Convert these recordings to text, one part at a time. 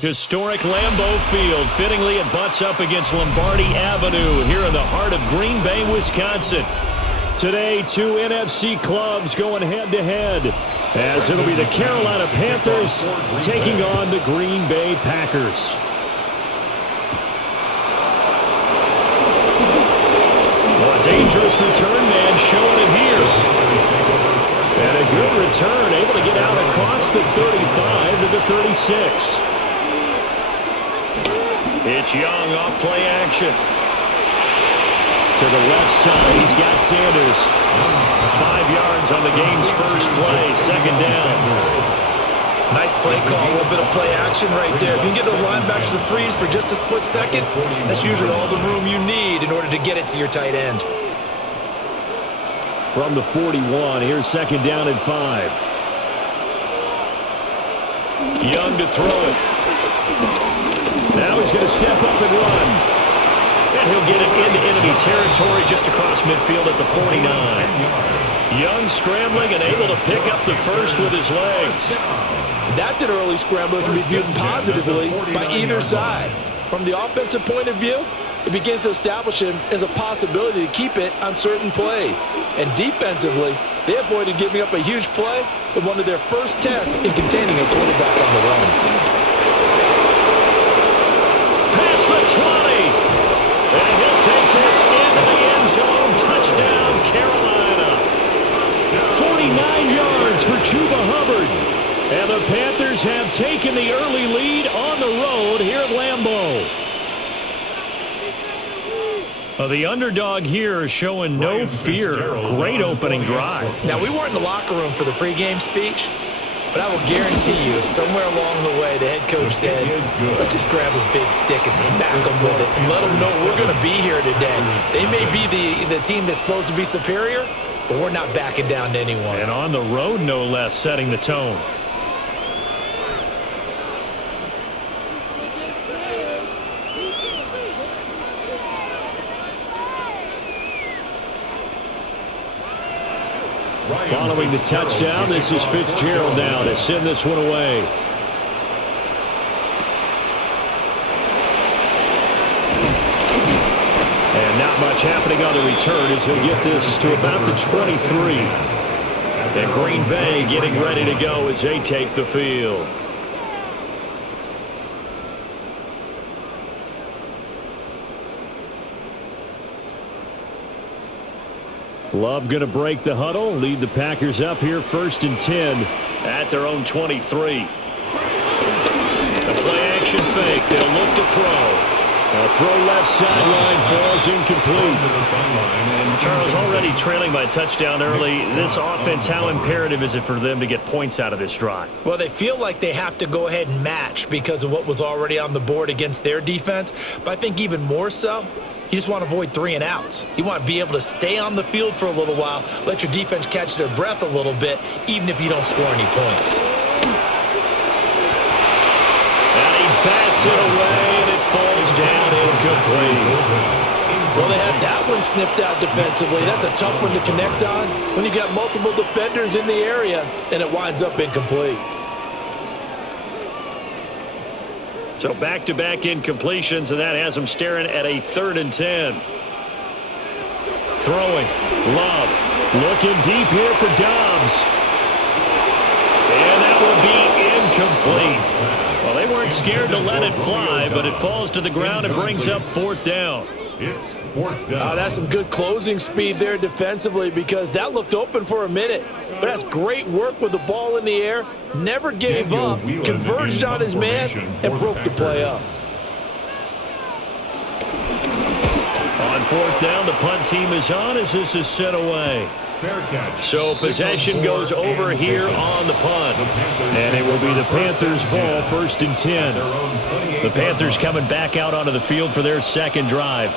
Historic Lambeau Field. Fittingly, it butts up against Lombardi Avenue here in the heart of Green Bay, Wisconsin. Today, two NFC clubs going head-to-head, as it'll be the Carolina Panthers taking on the Green Bay Packers. Well, a dangerous return man showing it here. And a good return, able to get out across the 35 to the 36. It's Young off play action. To the left side, he's got Sanders. 5 yards on the game's first play, second down. Nice play call, a little bit of play action right there. If you can get those linebackers to freeze for just a split second, that's usually all the room you need in order to get it to your tight end. From the 41, here's second down and 5. Young to throw it. Now he's going to step up and run. And he'll get it into enemy territory just across midfield at the 49. Young scrambling and able to pick up the first with his legs. That's an early scramble that can be viewed positively by either side. From the offensive point of view, it begins to establish him as a possibility to keep it on certain plays. And defensively, they avoided giving up a huge play with one of their first tests in containing a quarterback on the run. Past the 20. And he'll take this into the end zone. Touchdown, Carolina. 49 yards for Chuba Hubbard. And the Panthers have taken the early lead on the road here at Lambeau. The underdog here is showing no fear. Great opening drive. Now, we weren't in the locker room for the pregame speech, but I will guarantee you somewhere along the way the head coach said, let's just grab a big stick and smack them with it and let them know we're going to be here today. They may be the team that's supposed to be superior, but we're not backing down to anyone. And on the road, no less, setting the tone. Following the touchdown, this is Fitzgerald now to send this one away. And not much happening on the return as he'll get this to about the 23. And Green Bay getting ready to go as they take the field. Love going to break the huddle, lead the Packers up here 1st and 10 at their own 23. The play action fake, they'll look to throw. A throw left sideline falls incomplete. Charles, already trailing by a touchdown early. This offense, how imperative is it for them to get points out of this drive? Well, they feel like they have to go ahead and match because of what was already on the board against their defense. But I think even more so, you just want to avoid 3 and outs. You want to be able to stay on the field for a little while, let your defense catch their breath a little bit, even if you don't score any points. And he bats it away, and it falls down incomplete. Well, they had that one snipped out defensively. That's a tough one to connect on when you got multiple defenders in the area, and it winds up incomplete. So back-to-back incompletions, and that has them staring at a 3rd and 10. Throwing. Love. Looking deep here for Dobbs. And that will be incomplete. Well, they weren't scared to let it fly, but it falls to the ground and brings up 4th down. It's 4th down. That's some good closing speed there defensively because that looked open for a minute. But that's great work with the ball in the air. Never gave up, converged on his man, and broke the play up. On 4th down, the punt team is on as this is set away. Fair catch. So possession goes over here on the punt. And it will be the Panthers' ball, 1st and 10. The Panthers coming back out onto the field for their second drive.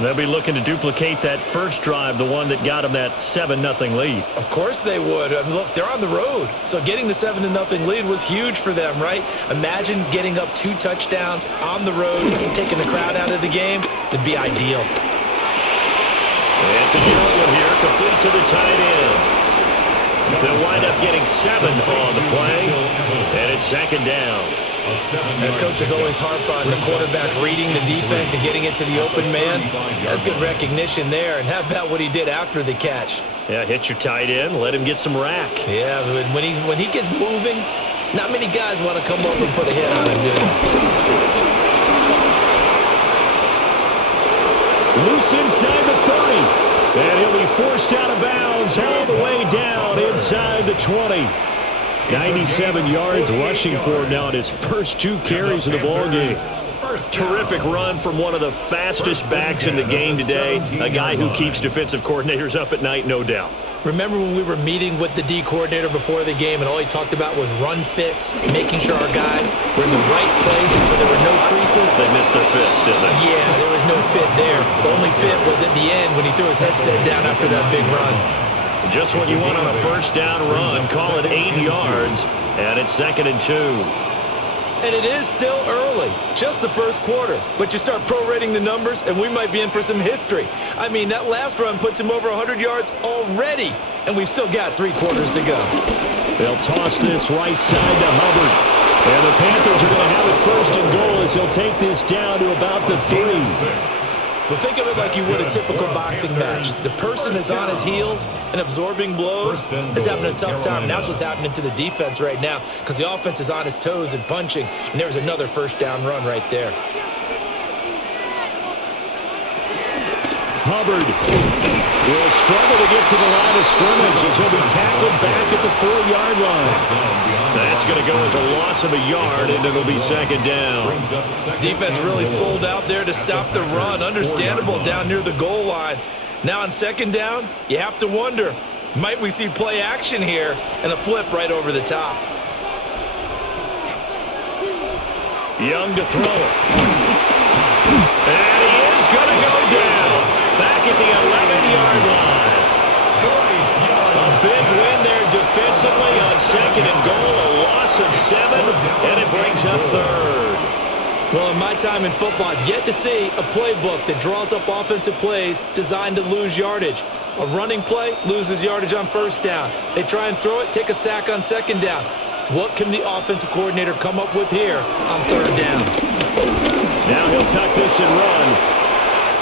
They'll be looking to duplicate that first drive, the one that got them that 7-0 lead. Of course they would. I mean, look, they're on the road. So getting the 7-0 lead was huge for them, right? Imagine getting up 2 touchdowns on the road, taking the crowd out of the game. It'd be ideal. It's a short one here, complete to the tight end. They'll wind up getting 7 on the play, and it's 2nd down. The coaches always harp on the quarterback reading the defense and getting it to the open man. That's good recognition there. And how about what he did after the catch? Yeah, hit your tight end, let him get some rack. Yeah, when he gets moving, not many guys want to come over and put a hit on him, do they? Loose inside the 30. And he'll be forced out of bounds all the way down inside the 20. 97 yards rushing for him now in his first 2 carries of the ballgame. Terrific run from one of the fastest backs in the game today. A guy who keeps defensive coordinators up at night, no doubt. Remember when we were meeting with the D coordinator before the game and all he talked about was run fits, making sure our guys were in the right place so there were no creases? They missed their fits, didn't they? Yeah, there was no fit there. The only fit was at the end when he threw his headset down after that big run. Just what you want on a first down run. Call it 8 yards, and it's 2nd and 2. And it is still early, just the first quarter. But you start prorating the numbers, and we might be in for some history. I mean, that last run puts him over 100 yards already, and we've still got 3 quarters to go. They'll toss this right side to Hubbard. And the Panthers are going to have it 1st and goal as he'll take this down to about the 3. Well, think of it like you would a typical boxing match. The person is on his heels and absorbing blows is having a tough time. And that's what's happening to the defense right now because the offense is on his toes and punching. And there's another first down run right there. Hubbard will struggle to get to the line of scrimmage as he'll be tackled back at the 4-yard line. That's going to go as a loss of a yard, and it'll be 2nd down. Defense really sold out there to stop the run. Understandable down near the goal line. Now on 2nd down, you have to wonder, might we see play action here and a flip right over the top? Young to throw it. And he is going to go down. Back at the 11-yard line. A big win there defensively on 2nd and goal. A loss of 7, and it brings up 3rd. Well, in my time in football, I've yet to see a playbook that draws up offensive plays designed to lose yardage. A running play loses yardage on 1st down. They try and throw it, take a sack on 2nd down. What can the offensive coordinator come up with here on 3rd down? Now he'll tuck this and run.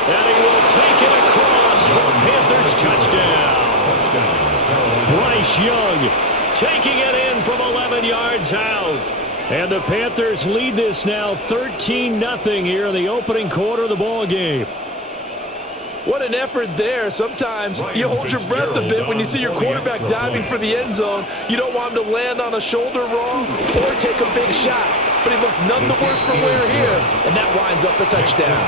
And he will take it across for a Panthers touchdown. Bryce Young taking it in from 11 yards out. And the Panthers lead this now 13-0 here in the opening quarter of the ball game. What an effort there. Sometimes you hold your breath a bit when you see your quarterback diving for the end zone. You don't want him to land on a shoulder wrong or take a big shot. But he looks none the worse for wear here, and that winds up a touchdown.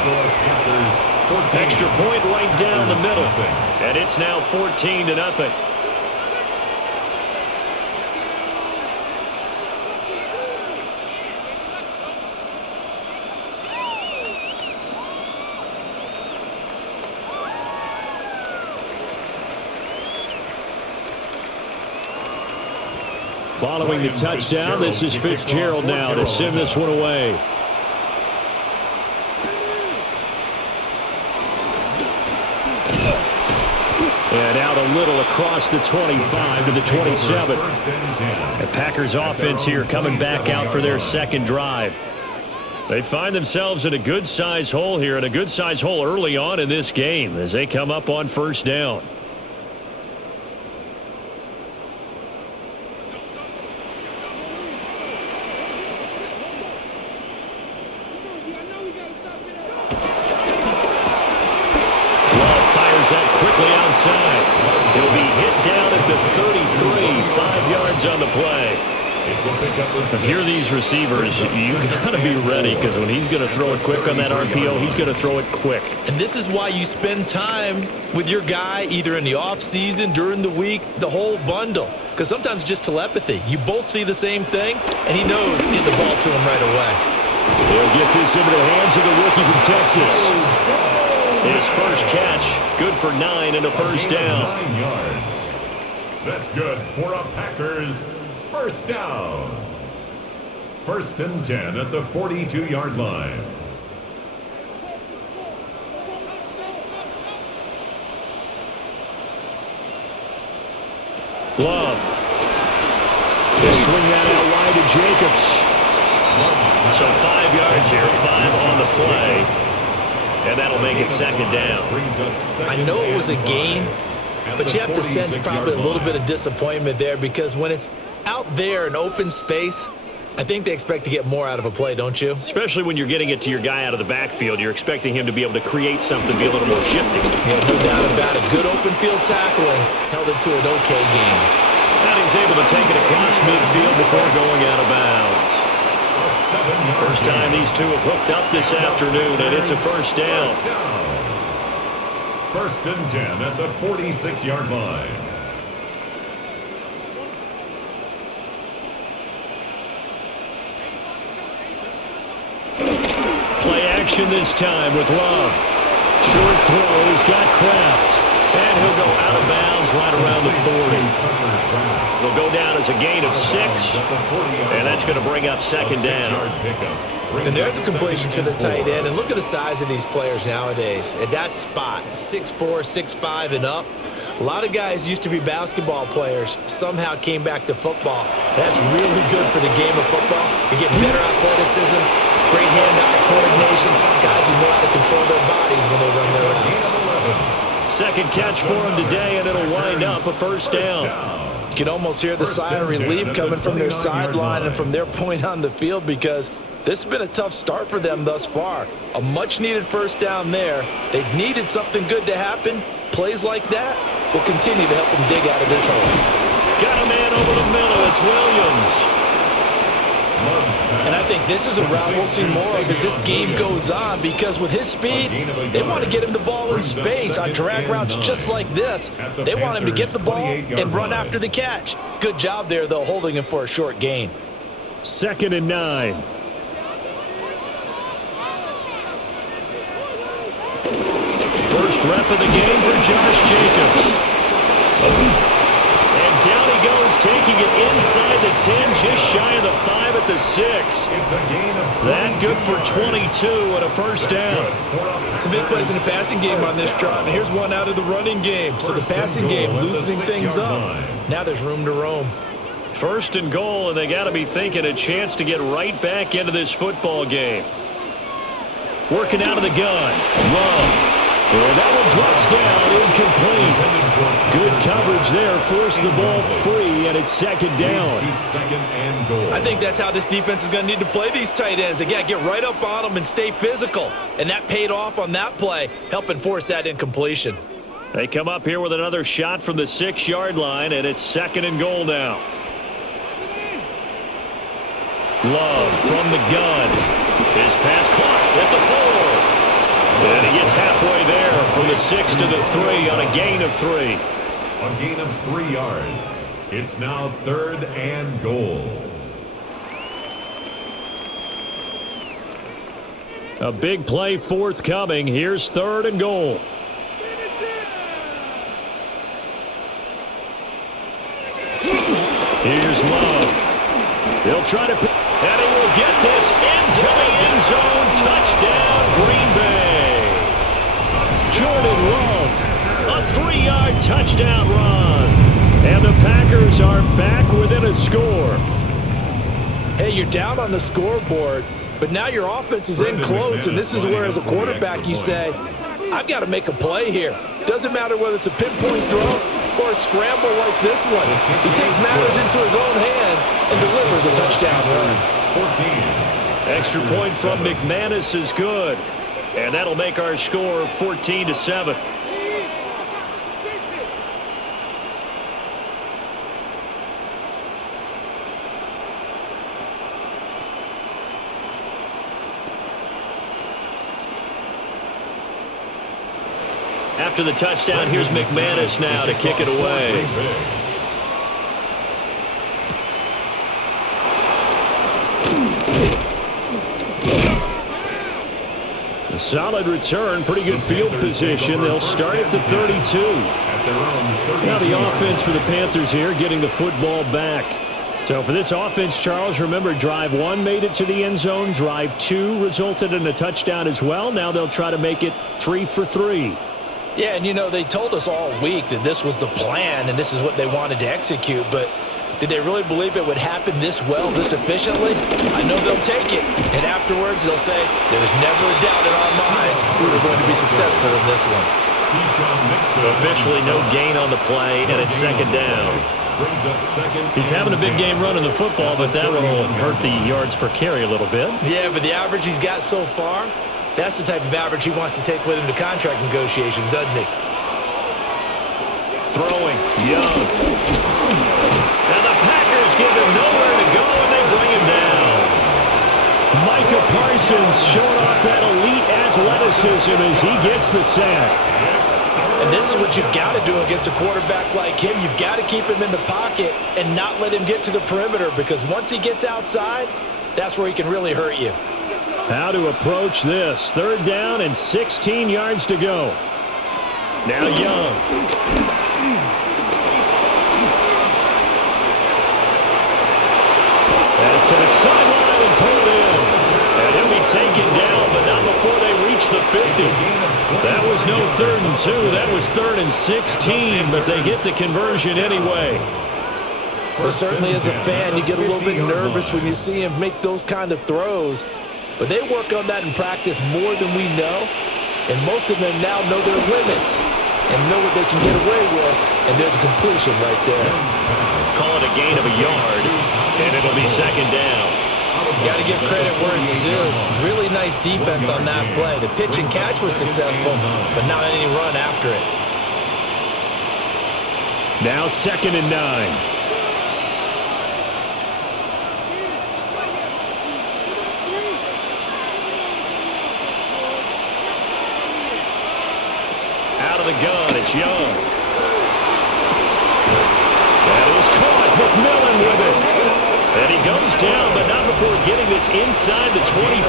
Extra point right down the middle, and it's now 14-0. Following the touchdown, this is Fitzgerald now to send this one away. And out a little across the 25 to the 27. The Packers offense here coming back out for their 2nd drive. They find themselves in a good-sized hole here, and a good-sized hole early on in this game as they come up on 1st down. That quickly outside. He'll be hit down at the 33, 5 yards on the play. If you're these receivers, you got to be ready because when he's going to throw it quick on that RPO, he's going to throw it quick. And this is why you spend time with your guy either in the offseason, during the week, the whole bundle. Because sometimes it's just telepathy. You both see the same thing, and he knows get the ball to him right away. They'll get this into the hands of the rookie from Texas. His first catch, good for 9 and a first down. 9 yards. That's good for a Packers first down. 1st and 10 at the 42-yard line. Love. They swing that out wide to Jacobs. here. 5 on the play. And that'll make it second down. I know it was a gain, but you have to sense probably a little bit of disappointment there because when it's out there in open space, I think they expect to get more out of a play, don't you? Especially when you're getting it to your guy out of the backfield. You're expecting him to be able to create something, be a little more shifty. Yeah, no doubt about it. Good open field tackling held it to an okay game. And he's able to take it across midfield before going out of bounds. First time these two have hooked up this afternoon, and it's a first down. First and 10 at the 46-yard line. Play action this time with Love. Short throw, he's got Kraft. And he'll go out of bounds right around the 40. He'll go down as a gain of 6. And that's going to bring up second down. And there's a completion to the tight end. And look at the size of these players nowadays. At that spot, 6'4", 6'5", and up. A lot of guys used to be basketball players, somehow came back to football. That's really good for the game of football. You get better athleticism, great hand-eye coordination, guys who know how to control their bodies when they run their routes. Second catch for him today, and it'll wind up a first down. You can almost hear the sigh of relief coming from their sideline and from their point on the field because this has been a tough start for them thus far. A much-needed first down there. They needed something good to happen. Plays like that will continue to help them dig out of this hole. Got a man over the middle. It's Williams. And I think this is a route we'll see more of as this game goes on because with his speed, they want to get him the ball in space on drag routes just like this. They want him to get the ball and run after the catch. Good job there, though, holding him for a short gain. 2nd and 9. First rep of the game for Josh Jacobs. And down he goes, taking it inside the 10, just shy of the 5 at the 6. That good for 22 and a first down. Some big plays in the passing game on this drive, and here's one out of the running game. So the passing game loosening things up. Now there's room to roam. First and goal, and they got to be thinking a chance to get right back into this football game. Working out of the gun. Love. And that one drops down, incomplete. Good coverage there, forced the ball free, and it's second down. I think that's how this defense is going to need to play these tight ends. They got to get right up on them and stay physical. And that paid off on that play, helping force that incompletion. They come up here with another shot from the 6-yard line, and it's second and goal now. Love from the gun. His pass caught at the 4. And he gets halfway there from the 6 to the 3 on a gain of 3. A gain of 3 yards. It's now 3rd and goal. A big play forthcoming. Here's 3rd and goal. Here's Love. He'll try to... And he will get this into the end zone. Touchdown, Green Bay. Jordan Love, a 3-yard touchdown run. And the Packers are back within a score. Hey, you're down on the scoreboard, but now your offense is in close, and this is where, as a quarterback, you say, I've got to make a play here. Doesn't matter whether it's a pinpoint throw or a scramble like this one. He takes matters into his own hands and delivers a touchdown run. Extra point from McManus is good. And that'll make our score 14-7. After the touchdown, here's McManus now to kick it away. A solid return, pretty good field position. They'll start at the 32. Now the offense for the Panthers here, getting the football back. So for this offense, Charles, remember, drive 1 made it to the end zone. Drive 2 resulted in a touchdown as well. Now they'll try to make it 3 for 3. Yeah, and you know, they told us all week that this was the plan and this is what they wanted to execute, but Did they really believe it would happen this well, this efficiently? I know they'll take it. And afterwards, they'll say, there was never a doubt in our minds we were going to be successful in this one. Officially no gain on the play, and it's second down. He's having a big game running the football, but that will hurt the yards per carry a little bit. Yeah, but the average he's got so far, that's the type of average he wants to take with him to contract negotiations, doesn't he? Throwing, Young. And the Packers give him nowhere to go, and they bring him down. Micah Parsons showing off that elite athleticism as he gets the sack. And this is what you've got to do against a quarterback like him. You've got to keep him in the pocket and not let him get to the perimeter, because once he gets outside, that's where he can really hurt you. How to approach this. Third down and 16 yards to go. Now Young. Pass to the sideline and pulled in. And he'll be taken down, but not before they reach the 50. That was no 3rd and 2. That was 3rd and 16, but they get the conversion anyway. Well, certainly as a fan, you get a little bit nervous when you see him make those kind of throws. But they work on that in practice more than we know. And most of them now know their limits and know what they can get away with. And there's a completion right there. Call it a gain of a yard, and it'll be second down. Got to give credit where it's due. Really nice defense on that play. The pitch and catch was successful, but not any run after it. Now 2nd and 9. Out of the gun, it's Young. That is caught. McMillan with it. And he goes down, but not before getting this inside the 25.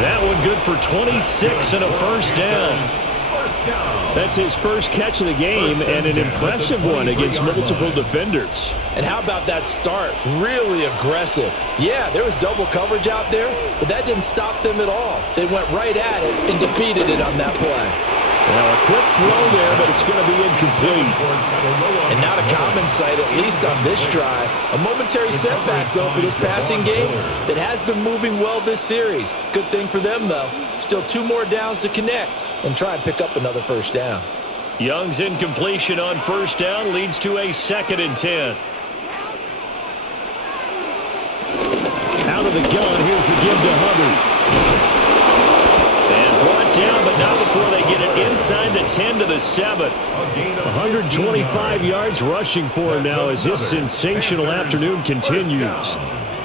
That one good for 26 and a first down. That's his first catch of the game, and an impressive one against multiple defenders. And how about that start? Really aggressive. Yeah, there was double coverage out there, but that didn't stop them at all. They went right at it and defeated it on that play. Now a quick throw there, but it's going to be incomplete. And not a common sight, at least on this drive. A momentary setback, though, for this passing game that has been moving well this series. Good thing for them, though. Still 2 more downs to connect and try and pick up another first down. Young's incompletion on first down leads to a 2nd and 10. Out of the gun, here's the give to Hubbard. And brought down, but not before they get it inside the 10 to the 7. 125 yards rushing for him now as his sensational afternoon continues.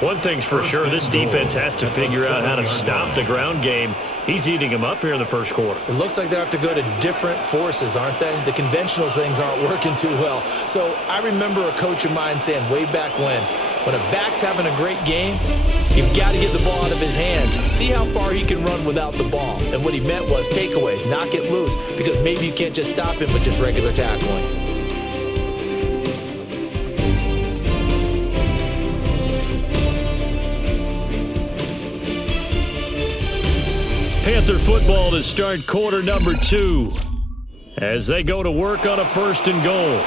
One thing's for sure, this defense has to figure out how to stop the ground game. He's eating them up here in the first quarter. It looks like they have to go to different forces, aren't they? The conventional things aren't working too well. So I remember a coach of mine saying way back when a back's having a great game, you've got to get the ball out of his hands. See how far he can run without the ball. And what he meant was takeaways, knock it loose, because maybe you can't just stop him with just regular tackling. Panther football to start quarter number 2 as they go to work on a 1st and goal.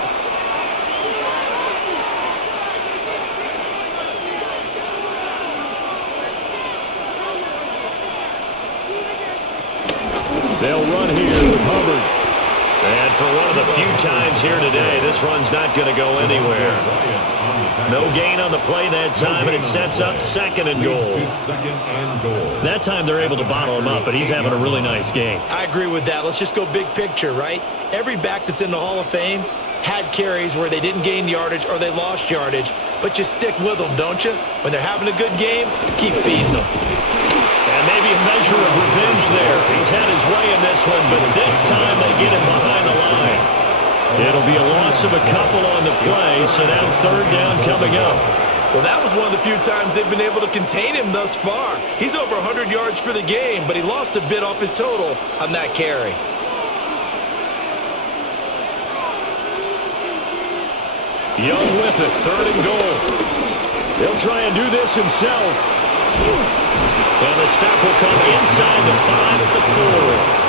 They'll run here with Hubbard. And for one of the few times here today, this run's not going to go anywhere. No gain on the play that time, and it sets up 2nd and goal. That time they're able to bottle him up, but he's having a really nice game. I agree with that. Let's just go big picture, right? Every back that's in the Hall of Fame had carries where they didn't gain yardage or they lost yardage, but you stick with them, don't you? When they're having a good game, keep feeding them. And maybe a measure of revenge there. He's had his way in this one, but this time they get him behind the line. It'll be a loss of a couple on the play, so now 3rd down coming up. Well, that was one of the few times they've been able to contain him thus far. He's over 100 yards for the game, but he lost a bit off his total on that carry. Young with it, 3rd and goal. He'll try and do this himself. And the stop will come inside the 5 at the 4.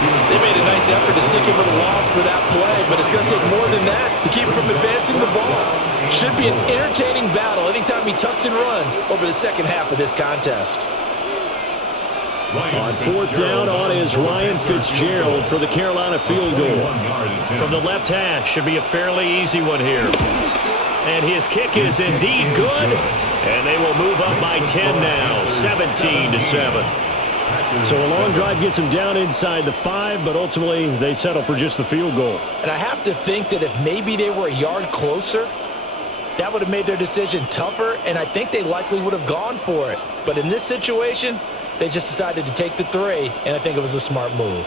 They made a nice effort to stick him with a loss for that play, but it's going to take more than that to keep him from advancing the ball. Should be an entertaining battle anytime he tucks and runs over the second half of this contest. On fourth down on is Ryan Fitzgerald for the Carolina field goal. From the left hash, should be a fairly easy one here. And his kick is indeed good. And they will move up by 10 now, 17-7. So a long drive gets them down inside the 5, but ultimately they settle for just the field goal. And I have to think that if maybe they were a yard closer, that would have made their decision tougher, and I think they likely would have gone for it. But in this situation, they just decided to take the 3, and I think it was a smart move.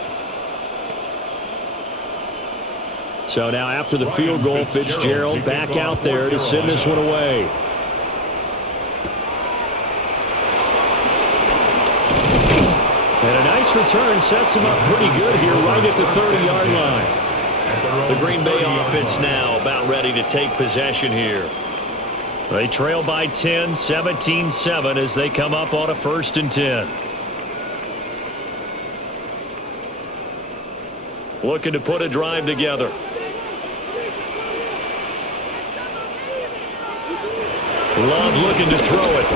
So now after the field goal, Fitzgerald back out there to send this one away. And a nice return sets him up pretty good here right at the 30-yard line. The Green Bay offense now about ready to take possession here. They trail by 10, 17-7 as they come up on a 1st and 10. Looking to put a drive together. Love looking to throw it.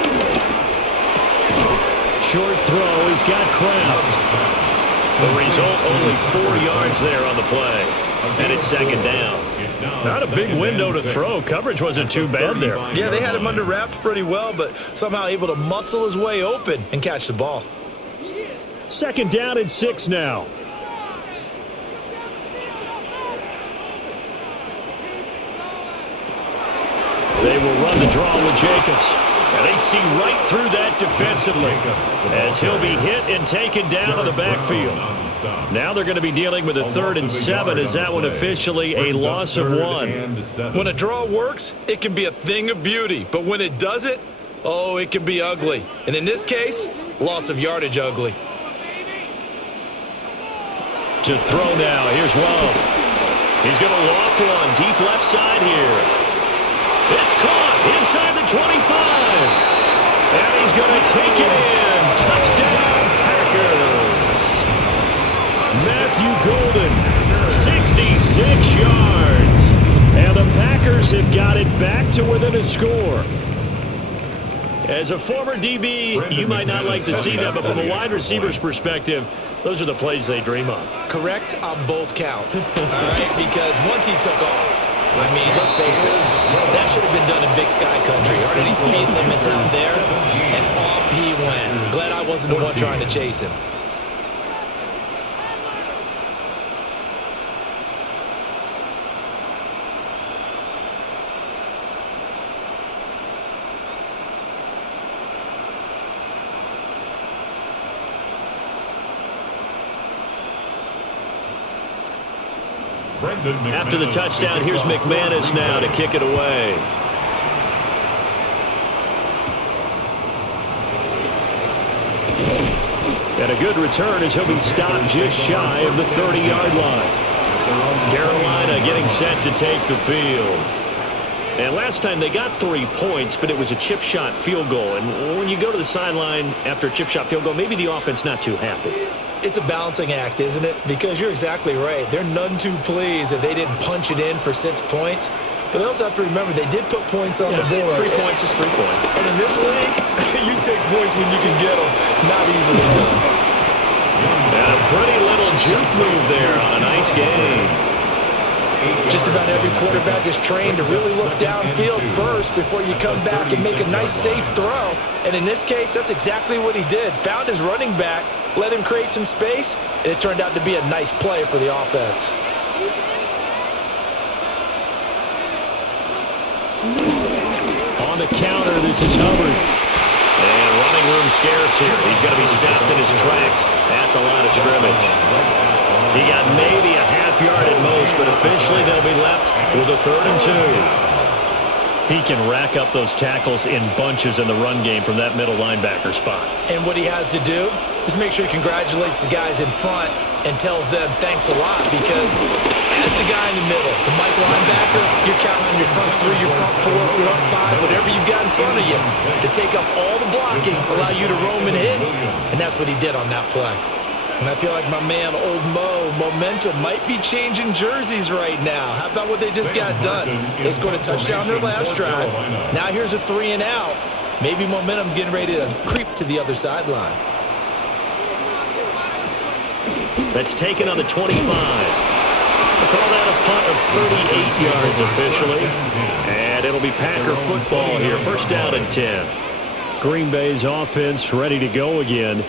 Short throw, he's got Kraft. The result, only 4 yards there on the play. And it's 2nd down. Not a big window to throw. Coverage wasn't too bad there. Yeah, they had him under wraps pretty well, but somehow able to muscle his way open and catch the ball. 2nd down and 6 now. They will run the draw with Jacobs. And they see right through that defensively as he'll be hit and taken down to the backfield. Now they're going to be dealing with a 3rd and 7 as that one officially a loss of 1. When a draw works, it can be a thing of beauty. But when it doesn't, oh, it can be ugly. And in this case, loss of yardage ugly. To throw now, here's Love. He's going to loft one deep left side here. It's caught inside the 25. And he's going to take it in. Touchdown, Packers. Matthew Golden, 66 yards. And the Packers have got it back to within a score. As a former DB, you might not like to see that, but from a wide receiver's perspective, those are the plays they dream of. Correct on both counts. All right, because once he took off, I mean, let's face it, that should have been done in Big Sky Country. Aren't any speed limits out there? And off he went. Glad I wasn't the one trying to chase him. After the touchdown, here's McManus now to kick it away. And a good return as he'll be stopped just shy of the 30-yard line. Carolina getting set to take the field. And last time they got 3 points, but it was a chip shot field goal. And when you go to the sideline after a chip shot field goal, maybe the offense not too happy. It's a balancing act, isn't it? Because you're exactly right. They're none too pleased that they didn't punch it in for 6 points. But they also have to remember they did put points on the board. 3 points is 3 points. And in this league, you take points when you can get them. Not easily done. And a pretty little juke move there on a nice game. Just about every quarterback is trained to really look downfield first before you come back and make a nice, safe throw. And in this case, that's exactly what he did. Found his running back, let him create some space, and it turned out to be a nice play for the offense. On the counter, this is Hubbard. And running room scarce here. He's going to be stopped in his tracks at the line of scrimmage. He got maybe a half yard at most, but officially they'll be left with a 3rd and 2. He can rack up those tackles in bunches in the run game from that middle linebacker spot. And what he has to do is make sure he congratulates the guys in front and tells them thanks a lot, because as the guy in the middle, the Mike linebacker, you're counting on your front 3, your front 4, front 5, whatever you've got in front of you to take up all the blocking, allow you to roam and hit, and that's what he did on that play. And I feel like my man, Old Mo, momentum might be changing jerseys right now. How about what they just got done? They scored a touchdown their last drive. Now here's a 3 and out. Maybe momentum's getting ready to creep to the other sideline. That's taken on the 25. We'll call that a punt of 38 yards officially. And it'll be Packer football here. First down and 10. Green Bay's offense ready to go again.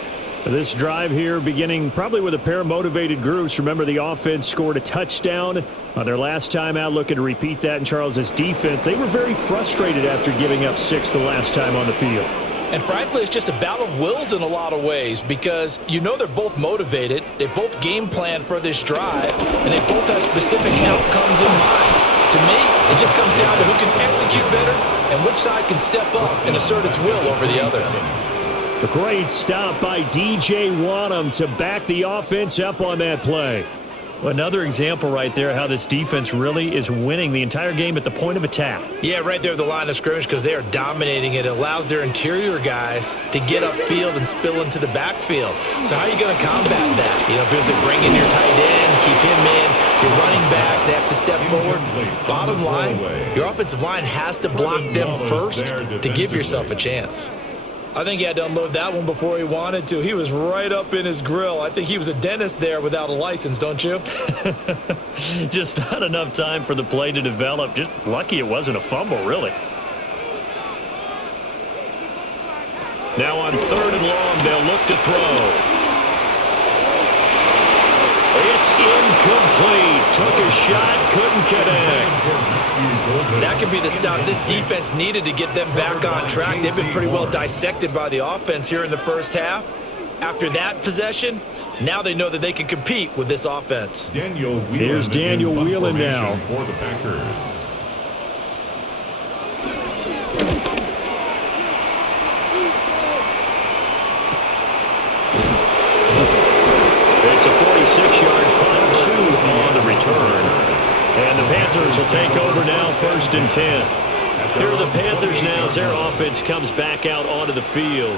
This drive here beginning probably with a pair of motivated groups. Remember, the offense scored a touchdown on their last time out, looking to repeat that in Charles' defense. They were very frustrated after giving up 6 the last time on the field. And frankly, it's just a battle of wills in a lot of ways because you know they're both motivated. They both game plan for this drive, and they both have specific outcomes in mind. To me, it just comes down to who can execute better and which side can step up and assert its will over the other. A great stop by DJ Wanham to back the offense up on that play. Another example right there how this defense really is winning the entire game at the point of attack. Yeah, right there at the line of scrimmage because they are dominating it. It allows their interior guys to get upfield and spill into the backfield. So how are you going to combat that? You know, if they bring in your tight end, keep him in, your running backs, they have to step forward. Bottom line, your offensive line has to block them first to give yourself a chance. I think he had to unload that one before he wanted to. He was right up in his grill. I think he was a dentist there without a license, don't you? Just not enough time for the play to develop. Just lucky it wasn't a fumble, really. Now on 3rd and long, they'll look to throw. It's incomplete. Took a shot, couldn't connect. That could be the stop this defense needed to get them back on track. They've been pretty well dissected by the offense here in the first half. After that possession, now they know that they can compete with this offense. Here's Daniel Whelan now. For the Packers. It's a 46-yard punt, 2 on the return. And the Panthers will take over now, 1st and 10. Here are the Panthers now as their offense comes back out onto the field.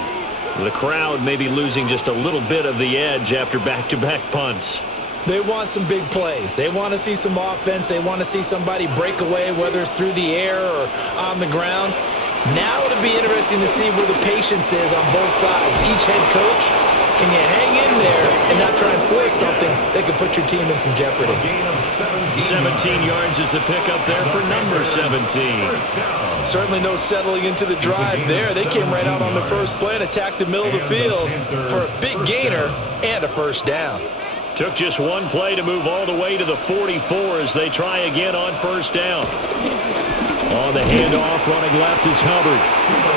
The crowd may be losing just a little bit of the edge after back-to-back punts. They want some big plays. They want to see some offense. They want to see somebody break away, whether it's through the air or on the ground. Now it'll be interesting to see where the patience is on both sides. Each head coach, can you hang in there and not try and force something that could put your team in some jeopardy? 17 yards is the pickup there for number 17. Certainly no settling into the drive there. They came right out on the first play and attacked the middle of the field for a big gainer and a first down. Took just one play to move all the way to the 44 as they try again on first down. On the handoff, running left is Hubbard.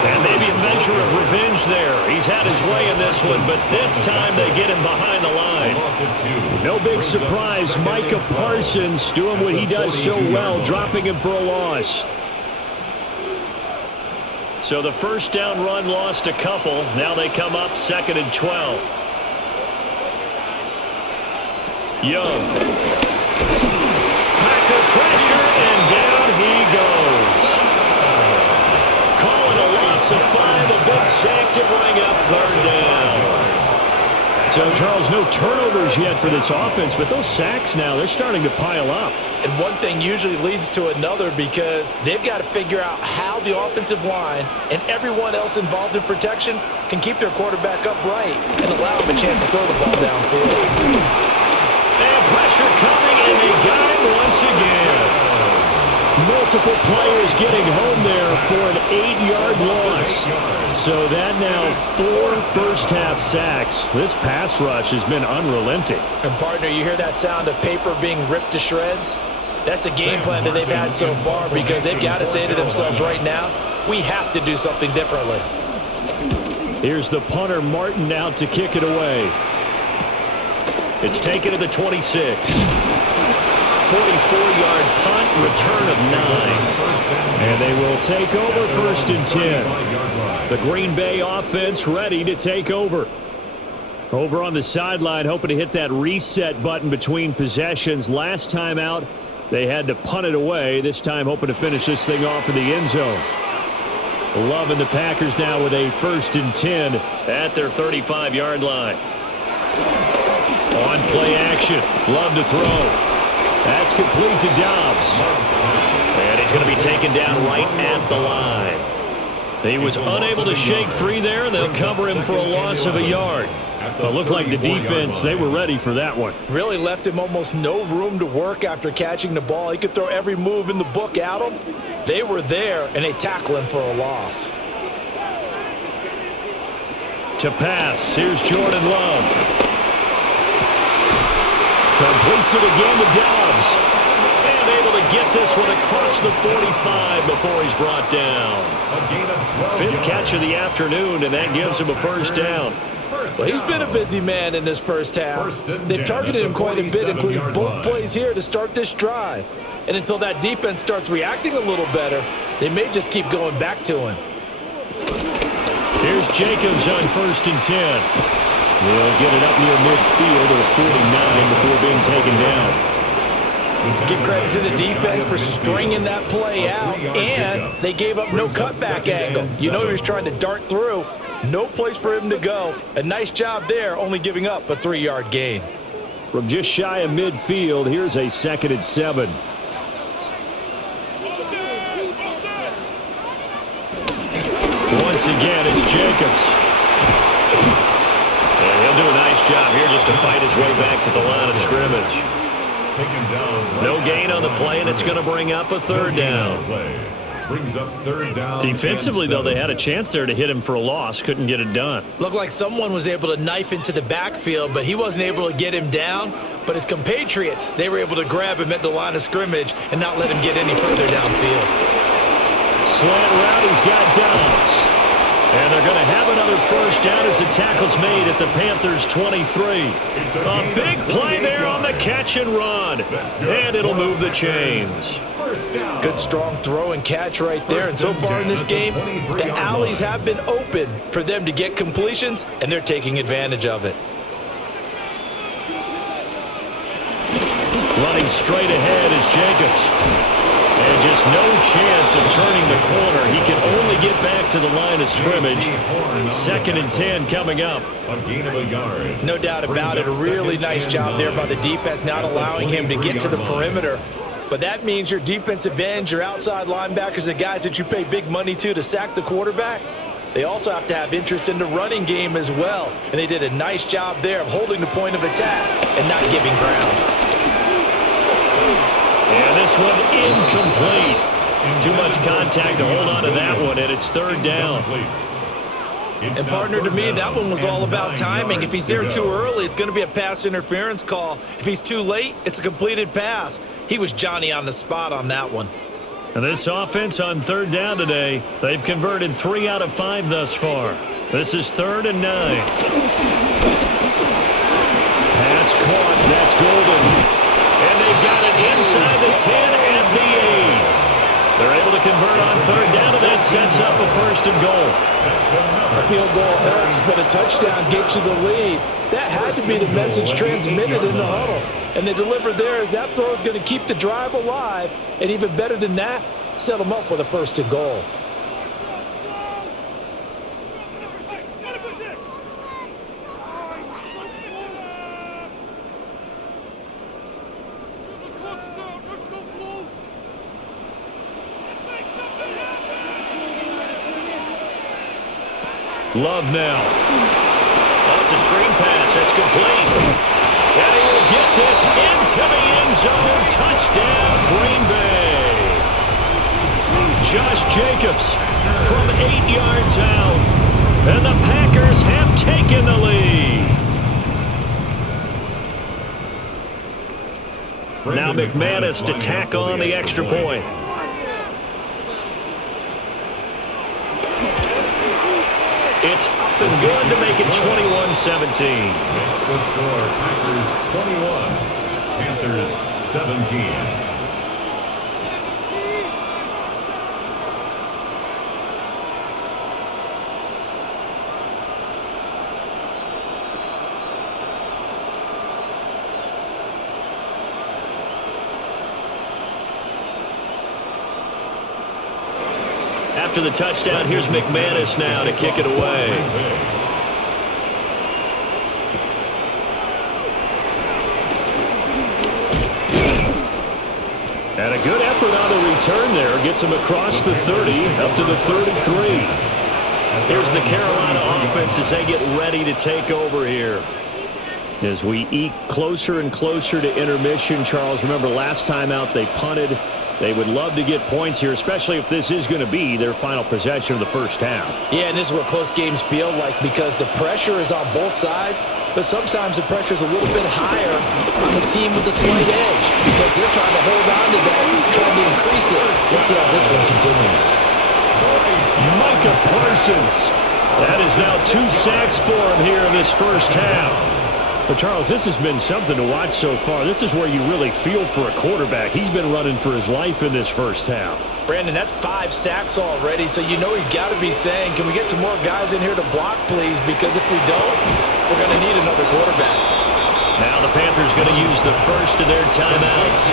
And maybe a measure of revenge there. He's had his way in this one, but this time they get him behind the line. No big surprise. Micah Parsons doing what he does so well, dropping him for a loss. So the first down run lost a couple. Now they come up 2nd and 12. Young. Packer pressure, and down he goes. Calling a loss of 5, a big sack to bring up 3rd down. So, Charles, no turnovers yet for this offense, but those sacks now, they're starting to pile up. And one thing usually leads to another because they've got to figure out how the offensive line and everyone else involved in protection can keep their quarterback upright and allow him a chance to throw the ball downfield. And pressure coming, and they got him once again. Multiple players getting home there for an 8-yard loss. So that now 4 first-half sacks. This pass rush has been unrelenting. And, partner, you hear that sound of paper being ripped to shreds? That's a game plan that they've had so far because they've got to say to themselves right now, we have to do something differently. Here's the punter, Martin, out to kick it away. It's taken to the 26. 44-yard punt, return of 9. And they will take over 1st and 10. The Green Bay offense ready to take over. Over on the sideline, hoping to hit that reset button between possessions. Last time out, they had to punt it away. This time hoping to finish this thing off in the end zone. Loving the Packers now with a 1st and 10 at their 35-yard line. On play action. Love to throw. That's complete to Dobbs. And he's going to be taken down right at the line. He was unable to shake free there, and they'll cover him for a loss of a yard. It looked like the defense, they were ready for that one. Really left him almost no room to work after catching the ball. He could throw every move in the book at him. They were there, and they tackle him for a loss. To pass, here's Jordan Love. Completes it again to Dobbs. And able to get this one across the 45 before he's brought down. Fifth catch of the afternoon, and that gives him a first down. Well, he's been a busy man in this first half. They've targeted him quite a bit, including both plays here to start this drive. And until that defense starts reacting a little better, they may just keep going back to him. Here's Jacobs on 1st and 10. They'll get it up near midfield or 49 before being taken down. Give credit to the defense for stringing that play out, and they gave up no cutback angle. You know he was trying to dart through. No place for him to go. A nice job there, only giving up a 3-yard gain. From just shy of midfield, here's a 2nd and 7. Once again, it's Jacobs. And he'll do a nice job here just to fight his way back to the line of scrimmage. No gain on the play, and it's going to bring up a 3rd down. Brings up 3rd down. Defensively, though, they had a chance there to hit him for a loss. Couldn't get it done. Looked like someone was able to knife into the backfield, but he wasn't able to get him down. But his compatriots, they were able to grab him at the line of scrimmage and not let him get any further downfield. Slant route, he's got Dobbs. And they're going to have another first down as the tackle's made at the Panthers' 23. A big play there on the catch and run. And it'll move the chains. Good strong throw and catch right there. And so far in this game, the alleys have been open for them to get completions, and they're taking advantage of it. Running straight ahead is Jacobs. And just no chance of turning the corner. He can only get back to the line of scrimmage. 2nd and 10 coming up. No doubt about it. A really nice job there by the defense, not allowing him to get to the perimeter. But that means your defensive ends, your outside linebackers, the guys that you pay big money to sack the quarterback, they also have to have interest in the running game as well. And they did a nice job there of holding the point of attack and not giving ground. And this one incomplete. Too much contact to hold on to that one, and it's 3rd down. And partner, to me, that one was all about timing. If he's there too early, it's going to be a pass interference call. If he's too late, it's a completed pass. He was Johnny on the spot on that one. And this offense on 3rd down today, they've converted 3 out of 5 thus far. This is 3rd and 9. Pass caught. That's Golden. And they've got it inside the 10 at the 8. They're able to convert on 3rd down, and that sets up a 1st and goal. A field goal helps, but a touchdown gets you the lead. That had to be the message transmitted in the huddle. And they delivered there as that throw is going to keep the drive alive. And even better than that, set them up with a 1st and goal. Love now. Oh, it's a screen pass. That's complete. And he will get this into the end zone. Touchdown, Green Bay. Josh Jacobs from 8 yards out. And the Packers have taken the lead. Now McManus to tack on the extra point. It's up and good to make it 21-17. That's the score. Packers 21, Panthers 17. After the touchdown, here's McManus now to kick it away. effort on the return there. Gets him across the 30, up to the 33. Here's the Carolina offense as they get ready to take over here. As we eke closer and closer to intermission, Charles, remember last time out they punted. They would love to get points here, especially if this is going to be their final possession of the first half. Yeah, and this is what close games feel like because the pressure is on both sides, but sometimes the pressure is a little bit higher on the team with the slight edge because they're trying to hold on to that, trying to increase it. Let's see how this one continues. Micah Parsons. That is now 2 sacks for him here in this first half. But, Charles, this has been something to watch so far. This is where you really feel for a quarterback. He's been running for his life in this first half. Brandon, that's 5 sacks already, so you know he's got to be saying, can we get some more guys in here to block, please? Because if we don't, we're going to need another quarterback. Now the Panthers going to use the first of their timeouts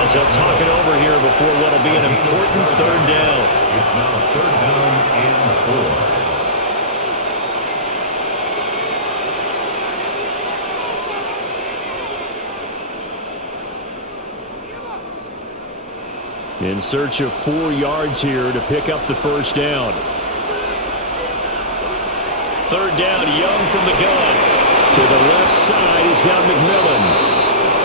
as they'll talk it over here before what will be an important third down. It's now 3rd down and 4. In search of 4 yards here to pick up the first down. 3rd down, Young from the gun. To the left side, he's got McMillan.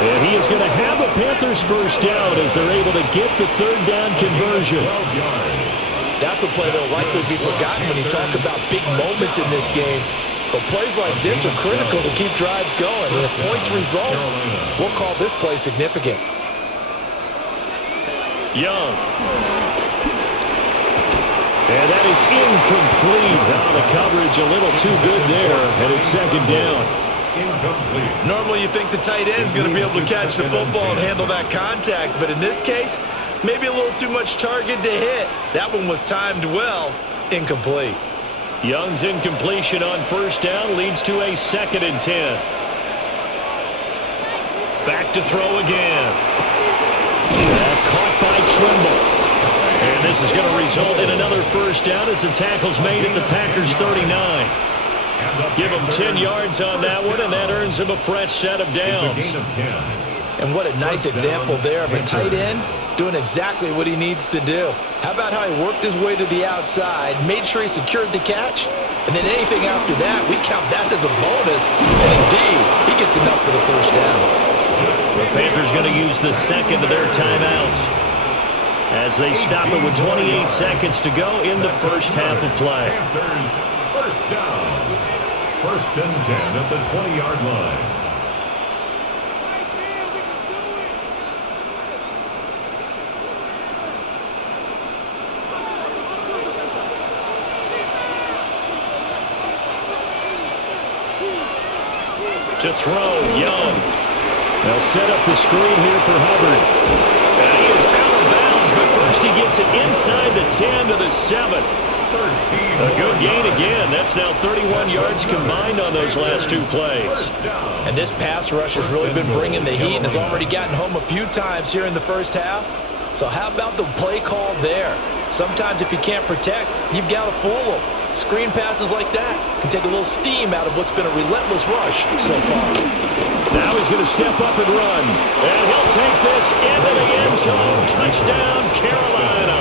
And he is going to have a Panthers first down as they're able to get the 3rd down conversion. That's a play that will likely be forgotten when you talk about big moments in this game. But plays like this are critical to keep drives going. And if points result, we'll call this play significant. Young. And that is incomplete. The coverage a little too good there, and it's 2nd down. Incomplete. Normally you think the tight end's going to be able to catch the football and handle that contact, but in this case, maybe a little too much target to hit. That one was timed well. Incomplete. Young's incompletion on first down leads to a 2nd and 10. Back to throw again. Caught by Trimble. And this is going to result in another first down as the tackle's made at the Packers' 39. Give him 10 yards on that one, and that earns him a fresh set of downs. And what a nice example there of a tight end doing exactly what he needs to do. How about how he worked his way to the outside, made sure he secured the catch, and then anything after that, we count that as a bonus. And indeed, he gets enough for the first down. The Panthers going to use the second of their timeouts as they stop it with 28 seconds to go in the first half of play. Panthers first down. 1st and 10 at the 20-yard line. To throw, Young. They'll set up the screen here for Hubbard. And he is out of bounds, but first he gets it inside the 10 to the 7. A good gain again. That's now 31 yards combined on those last 2 plays. And this pass rush has really been bringing the heat and has already gotten home a few times here in the first half. So how about the play call there? Sometimes if you can't protect, you've got to fool them. Screen passes like that can take a little steam out of what's been a relentless rush so far. Now he's going to step up and run. And he'll take this into the end zone. Touchdown, Carolina.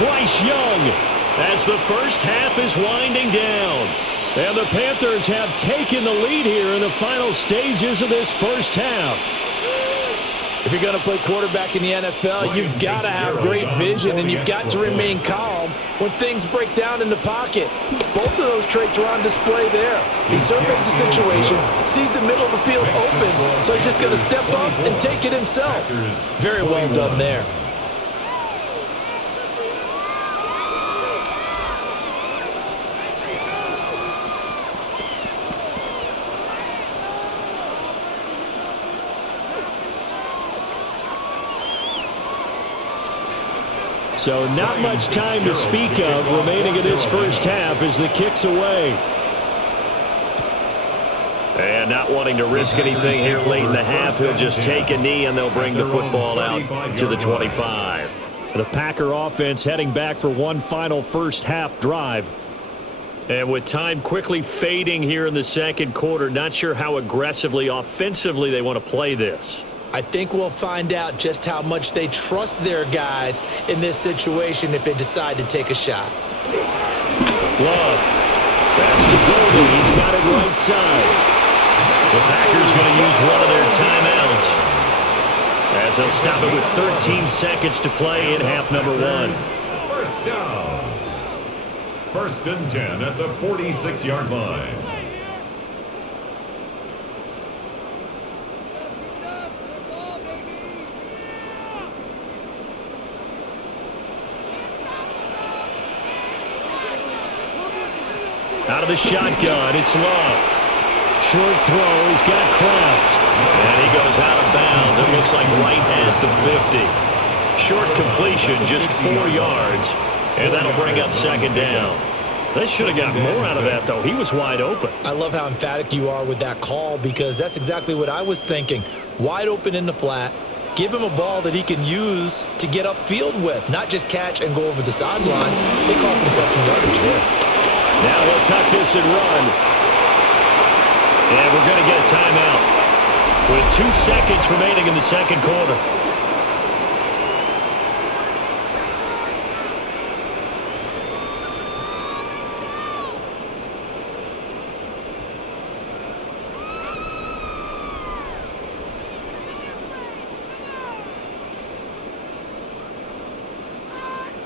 Bryce Young as the first half is winding down. And the Panthers have taken the lead here in the final stages of this first half. If you're going to play quarterback in the NFL, you've got to have great vision and you've got to remain calm when things break down in the pocket. Both of those traits are on display there. He surveys the situation, sees the middle of the field open, so he's just going to step up and take it himself. Very well done there. So not much time to speak of remaining in this first half as the kick's away. And not wanting to risk anything here late in the half, he'll just take a knee and they'll bring the football out to the 25. The Packer offense heading back for one final first half drive. And with time quickly fading here in the second quarter, not sure how aggressively, offensively they want to play this. I think we'll find out just how much they trust their guys in this situation if they decide to take a shot. Love. That's to Golden. He's got it right side. The Packers going to use one of their timeouts, as they'll stop it with 13 seconds to play in half number one. First down. 1st and 10 at the 46-yard line. Out of the shotgun, it's Love. Short throw, he's got Kraft. And he goes out of bounds. It looks like right at the 50. Short completion, just 4 yards. And that'll bring up 2nd down. They should have got more out of that, though. He was wide open. I love how emphatic you are with that call, because that's exactly what I was thinking. Wide open in the flat. Give him a ball that he can use to get upfield with, not just catch and go over the sideline. They cost themselves some yardage there. Now he'll tuck this and run. And we're going to get a timeout with 2 seconds remaining in the 2nd quarter.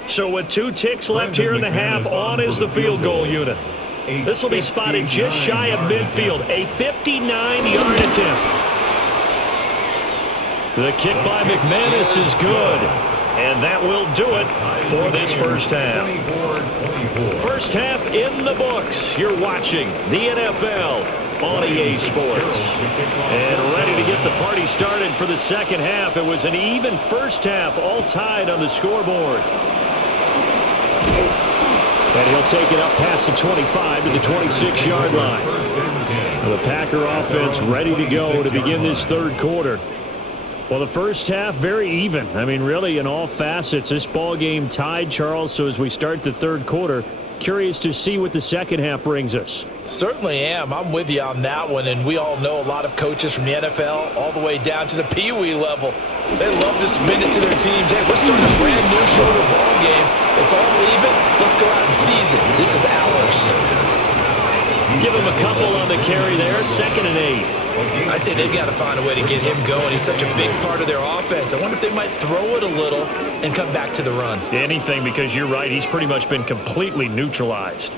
So with 2 ticks left here in the half, on is the field goal unit. This will be spotted just shy of midfield, a 59-yard attempt. The kick by McManus is good, and that will do it for this first half. First half in the books. You're watching the NFL on EA Sports. And ready to get the party started for the second half. It was an even first half, all tied on the scoreboard. And he'll take it up past the 25 to the 26-yard line. The Packer offense ready to go to begin this third quarter. Well, the first half, very even. I mean, really, in all facets, this ball game tied, Charles. So as we start the third quarter, curious to see what the second half brings us. Certainly am. I'm with you on that one, and we all know a lot of coaches from the NFL all the way down to the Pee Wee level. They love to spin it to their teams. Hey, we're starting a brand new shorter ball game. It's all even. Let's go out and seize it. This is ours. Give him a couple on the carry there. 2nd and 8. I'd say they've got to find a way to get him going. He's such a big part of their offense. I wonder if they might throw it a little and come back to the run. Anything, because you're right. He's pretty much been completely neutralized.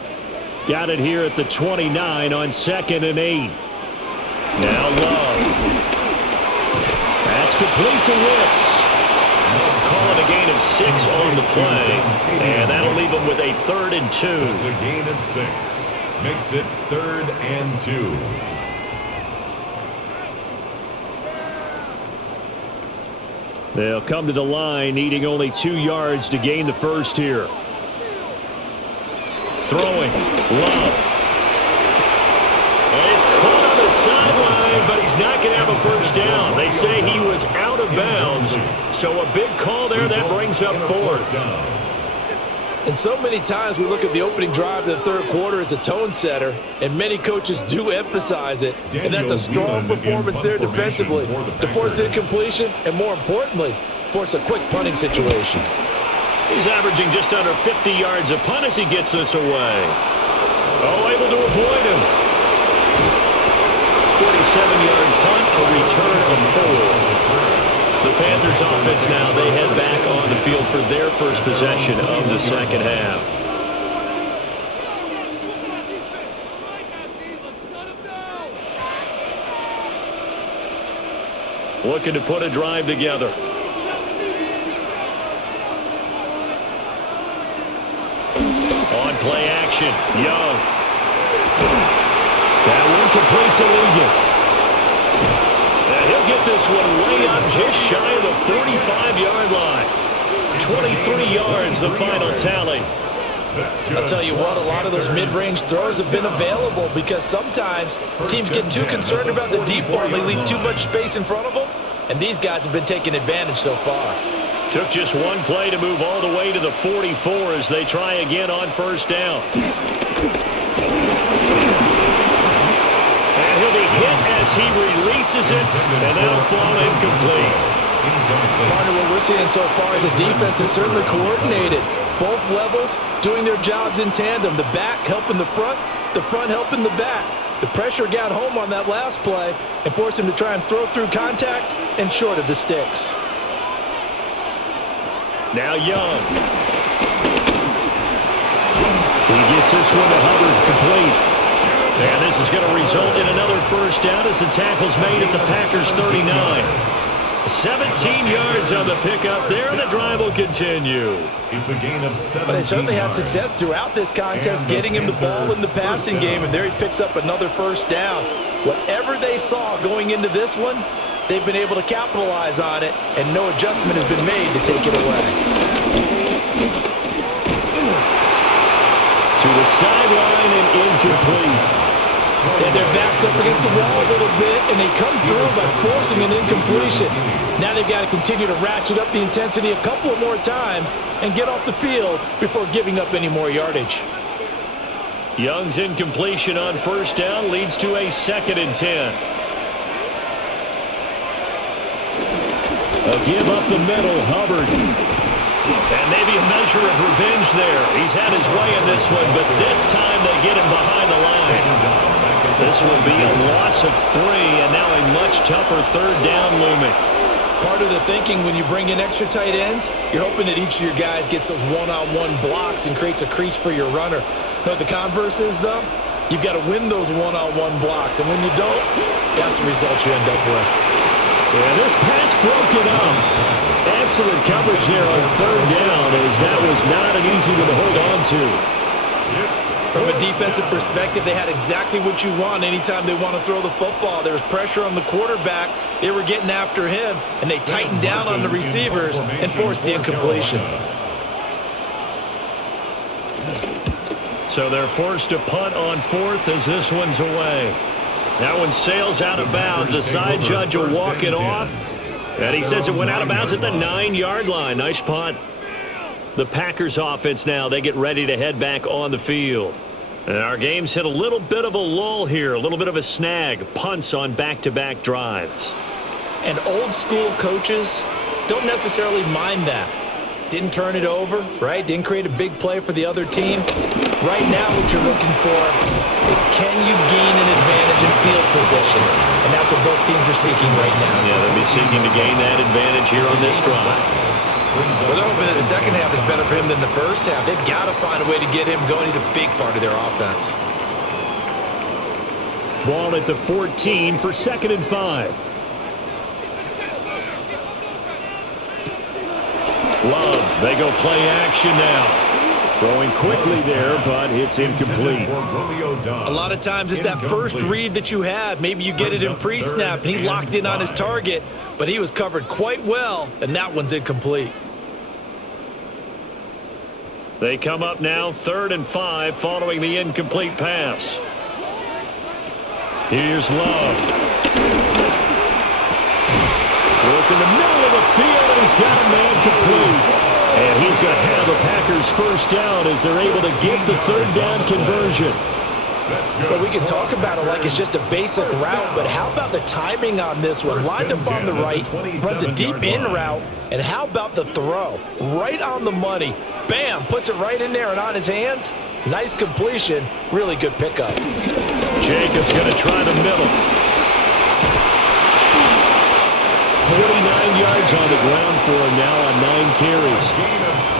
Got it here at the 29 on 2nd and 8. Now Love. That's complete to Wicks. Call it a gain of 6 on the play. And that'll leave him with a 3rd and 2. It's a gain of 6. Makes it 3rd and 2. They'll come to the line, needing only 2 yards to gain the first here. Throwing. Love. And it's caught on the sideline, but he's not going to have a first down. They say he was out of bounds. So a big call there. That brings up 4th. And so many times we look at the opening drive of the third quarter as a tone setter, and many coaches do emphasize it. And that's a strong performance there defensively to force incompletion and, more importantly, force a quick punting situation. He's averaging just under 50 yards a punt as he gets this away. Oh, able to avoid him. 47-yard punt, a return of 4. The Panthers offense now, they head back on the field for their first possession of the second half. Looking to put a drive together. On play action, Young. That one complete to Ligon. And he'll get this one way up just shy of the 45-yard line. 23 yards, the final tally. I'll tell you what, a lot of those mid-range throws have been available because sometimes teams get too concerned about the deep ball and they leave too much space in front of them, and these guys have been taking advantage so far. Took just one play to move all the way to the 44 as they try again on first down. And he'll be hit as he releases it, and that'll fall incomplete. Partner, what we're seeing so far is a defense is certainly coordinated. Both levels doing their jobs in tandem. The back helping the front helping the back. The pressure got home on that last play and forced him to try and throw through contact and short of the sticks. Now Young. He gets this one to Hubbard, complete. And this is going to result in another first down as the tackle's made at the Packers' 39. 17 yards on the pickup there, and the drive will continue. It's a gain of 17 But they certainly had yards. success throughout this contest, getting him the ball in the passing game, and there he picks up another first down. Whatever they saw going into this one, they've been able to capitalize on it, and no adjustment has been made to take it away. To the sideline and incomplete. And their backs up against the wall a little bit, and they come through by forcing an incompletion. Now they've got to continue to ratchet up the intensity a couple of more times and get off the field before giving up any more yardage. Young's incompletion on first down leads to a 2nd and 10. A give up the middle, Hubbard. And maybe a measure of revenge there. He's had his way in this one, but this time they get him behind the line. This will be a loss of 3, and now a much tougher 3rd down looming. Part of the thinking when you bring in extra tight ends, you're hoping that each of your guys gets those one-on-one blocks and creates a crease for your runner. You know what the converse is, though? You've got to win those one-on-one blocks, and when you don't, that's the result you end up with. And this pass broken up. Excellent coverage there on 3rd down, as that was not an easy one to hold on to. From a defensive perspective, they had exactly what you want anytime they want to throw the football. There was pressure on the quarterback. They were getting after him, and they tightened down on the receivers and forced the incompletion. So they're forced to punt on 4th as this one's away. That one sails out of bounds. The side judge will walk it off. And he says it went out of bounds at the 9-yard line. Nice punt. The Packers offense now, they get ready to head back on the field. And our game's hit a little bit of a lull here, a little bit of a snag. Punts on back-to-back drives. And old-school coaches don't necessarily mind that. Didn't turn it over, right? Didn't create a big play for the other team. Right now what you're looking for is can you gain an advantage in field position? And that's what both teams are seeking right now. Yeah, they'll be seeking to gain that advantage here on this drive. Well, they're hoping that the second half is better for him than the first half. They've got to find a way to get him going. He's a big part of their offense. Ball at the 14 for 2nd and 5. Love, they go play action now. Throwing quickly there, but it's incomplete. A lot of times it's that first read that you have. Maybe you get it in pre-snap, and he locked in on his target, but he was covered quite well, and that one's incomplete. They come up now 3rd and 5 following the incomplete pass. Here's Love. Work in the middle of the field, and he's got a man complete. And he's going to have the Packers first down as they're able to get the 3rd down conversion. But we can talk about it like it's just a basic route, but how about the timing on this one? Lined up on the right, runs a deep in route, and how about the throw? Right on the money. Bam, puts it right in there and on his hands. Nice completion, really good pickup. Jacobs going to try the middle. 49 yards on the ground for him now on 9 carries.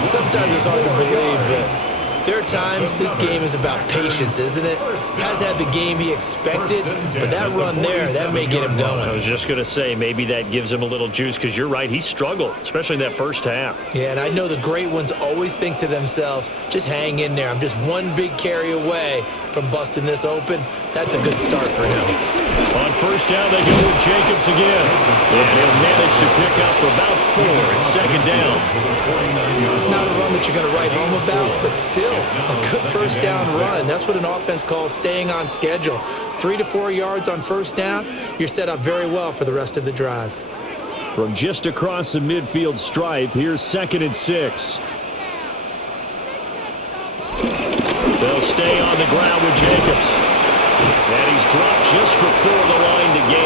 Sometimes it's hard to believe, but there are times this game is about patience, isn't it? Has had the game he expected, but that run there, that may get him going. I was just going to say, maybe that gives him a little juice, because you're right, he struggled, especially in that first half. Yeah, and I know the great ones always think to themselves, just hang in there. I'm just one big carry away from busting this open. That's a good start for him. On first down, they go with Jacobs again. And he'll manage to pick up about 4 at 2nd down. Not a run that you're going to write home about, but still a good first down run. That's what an offense calls staying on schedule. 3 to 4 yards on first down, you're set up very well for the rest of the drive. From just across the midfield stripe, here's 2nd and 6. They'll stay on the ground with Jacobs. And he's dropped just before the line to gain.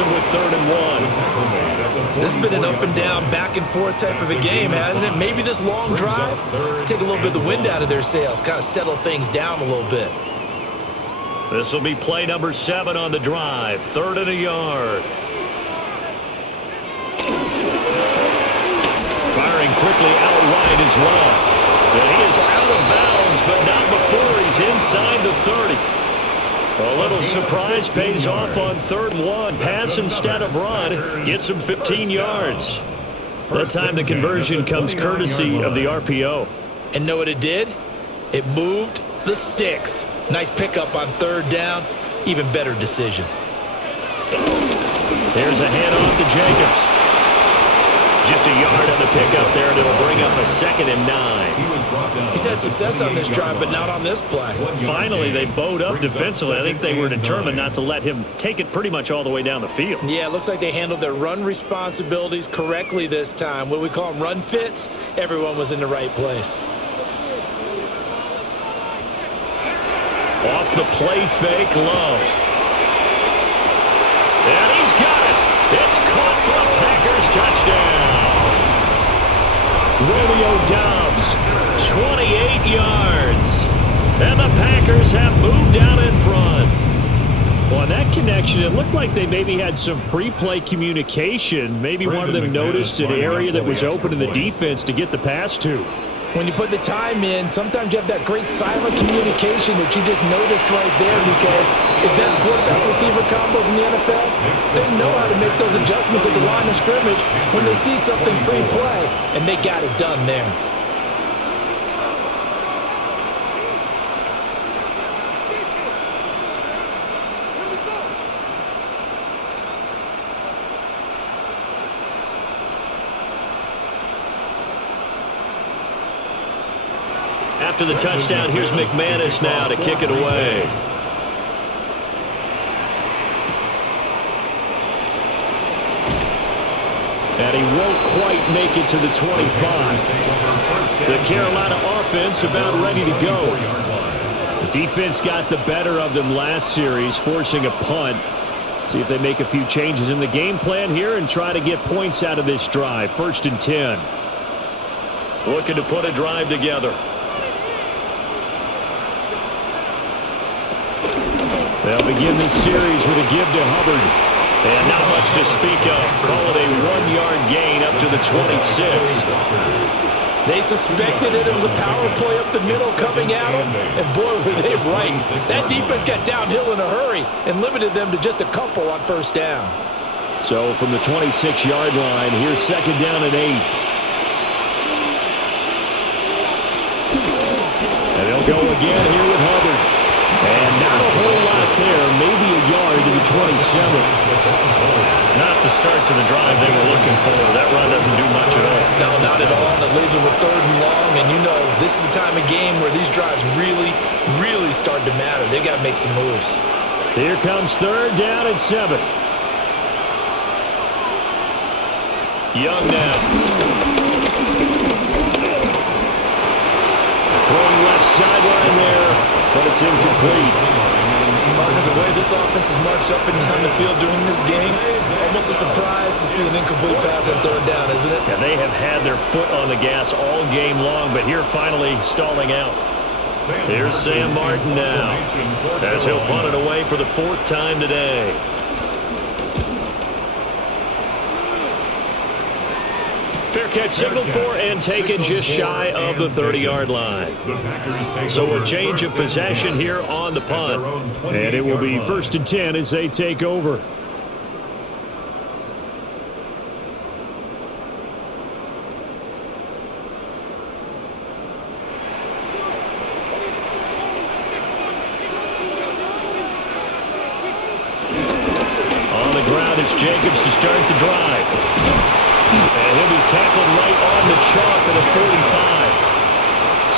them with 3rd and 1. This has been an up and down, back and forth type of a game, hasn't it? Maybe this long drive take a little bit of the wind out of their sails, kind of settle things down a little bit. This will be play number 7 on the drive. 3rd and a yard. Firing quickly out wide is Love. And he is out of bounds, but not before he's inside the 30. A little surprise pays off on 3rd and 1. Pass instead of run. Gets him 15 yards. That time the conversion comes courtesy of the RPO. And know what it did? It moved the sticks. Nice pickup on 3rd down. Even better decision. There's a handoff to Jacobs. Just a yard on the pickup there, and it'll bring up a 2nd and 9. He's had success on this drive, but not on this play. Finally, they bowed up defensively. I think they were determined not to let him take it pretty much all the way down the field. Yeah, it looks like they handled their run responsibilities correctly this time. What we call them run fits, everyone was in the right place. Off the play fake, Love. And he's got it. It's caught for a Packers touchdown. Romeo Doubs, 28 yards. And the Packers have moved out in front. Well, on that connection, it looked like they maybe had some pre-play communication. Maybe one of them noticed an area that was open in the defense to get the pass to. When you put the time in, sometimes you have that great silent communication that you just noticed right there, because the best quarterback-receiver combos in the NFL, they know how to make those adjustments at the line of scrimmage when they see something pre-play, and they got it done there. After the touchdown, here's McManus now to kick it away. And he won't quite make it to the 25. The Carolina offense about ready to go. The defense got the better of them last series, forcing a punt. See if they make a few changes in the game plan here and try to get points out of this drive. 1st and 10. Looking to put a drive together. They'll begin this series with a give to Hubbard. And not much to speak of. Call it a 1-yard gain up to the 26. They suspected it was a power play up the middle coming at them, and boy, were they right. That defense got downhill in a hurry and limited them to just a couple on 1st down. So from the 26-yard line, here's 2nd down and 8. And they'll go again here with Hubbard. And not a whole lot there, maybe a yard to the 27. Not the start to the drive they were looking for. That run doesn't do much at all. No, not at all. That leaves them with 3rd and long, and you know this is the time of game where these drives really, really start to matter. They've got to make some moves. Here comes 3rd down and 7. Young now. Throwing left sideline there, but it's incomplete. Partner, the way this offense has marched up and down the field during this game, it's almost a surprise to see an incomplete pass on 3rd down, isn't it? Yeah, they have had their foot on the gas all game long, but here finally stalling out. Here's Sam Martin now, as he'll punt it away for the 4th time today. Fair catch signaled for and taken just shy of the 30-yard line. So a change of possession here on the punt. And it will be 1st and 10 as they take over. On the ground, it's Jacobs to start the drive. And he'll be tackled right on the chalk at a 45.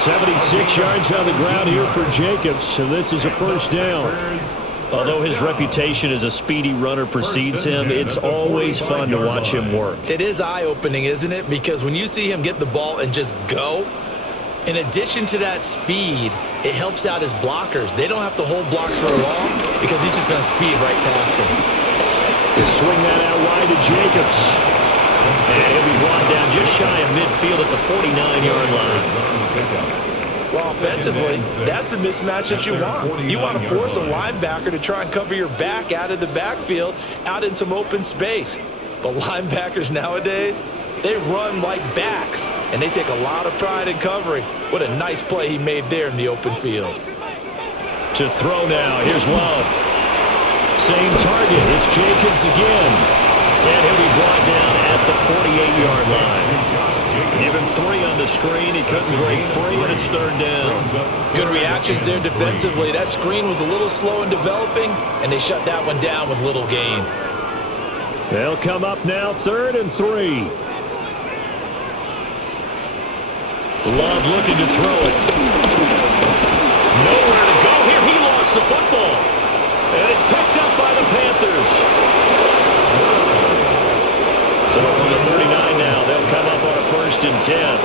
76 yards on the ground here for Jacobs, and this is a 1st down. Although his reputation as a speedy runner precedes him, it's always fun to watch him work. It is eye-opening, isn't it? Because when you see him get the ball and just go, in addition to that speed, it helps out his blockers. They don't have to hold blocks for long because he's just going to speed right past them. They swing that out wide to Jacobs. And he'll be brought down just shy of midfield at the 49-yard line. Well, offensively, that's the mismatch that you want. You want to force a linebacker to try and cover your back out of the backfield, out in some open space. But linebackers nowadays, they run like backs, and they take a lot of pride in covering. What a nice play he made there in the open field. To throw now, here's Love. Same target, it's Jacobs again. And he'll be brought down at the 48-yard line. Give him 3 on the screen. He couldn't break free, and it's 3rd down. Good reactions there defensively. That screen was a little slow in developing, and they shut that one down with little gain. They'll come up now, 3rd and 3. Love looking to throw it. Nowhere to go here. He lost the football. And it's picked up by the Panthers. So from the 39 now, they'll come up on a 1st and 10.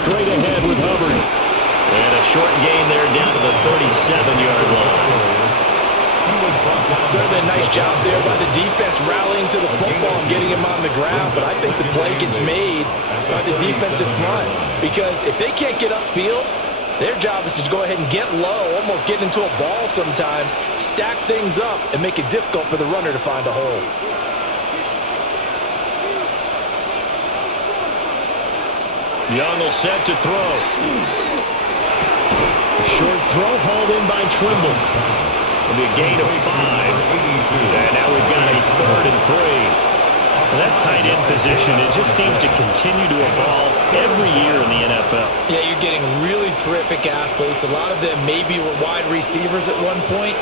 Straight ahead with Hubbard. And a short gain there down to the 37-yard line. Certainly a nice job there by the defense rallying to the football and getting him on the ground, but I think the play gets made by the defensive front because if they can't get upfield, their job is to go ahead and get low, almost get into a ball sometimes, stack things up, and make it difficult for the runner to find a hole. Young will set to throw. A short throw hauled in by Trimble. It'll be a gain of 5. And now we've got a 3rd and 3. Well, that tight end position, it just seems to continue to evolve every year in the NFL. Yeah, you're getting really terrific athletes. A lot of them maybe were wide receivers at one point.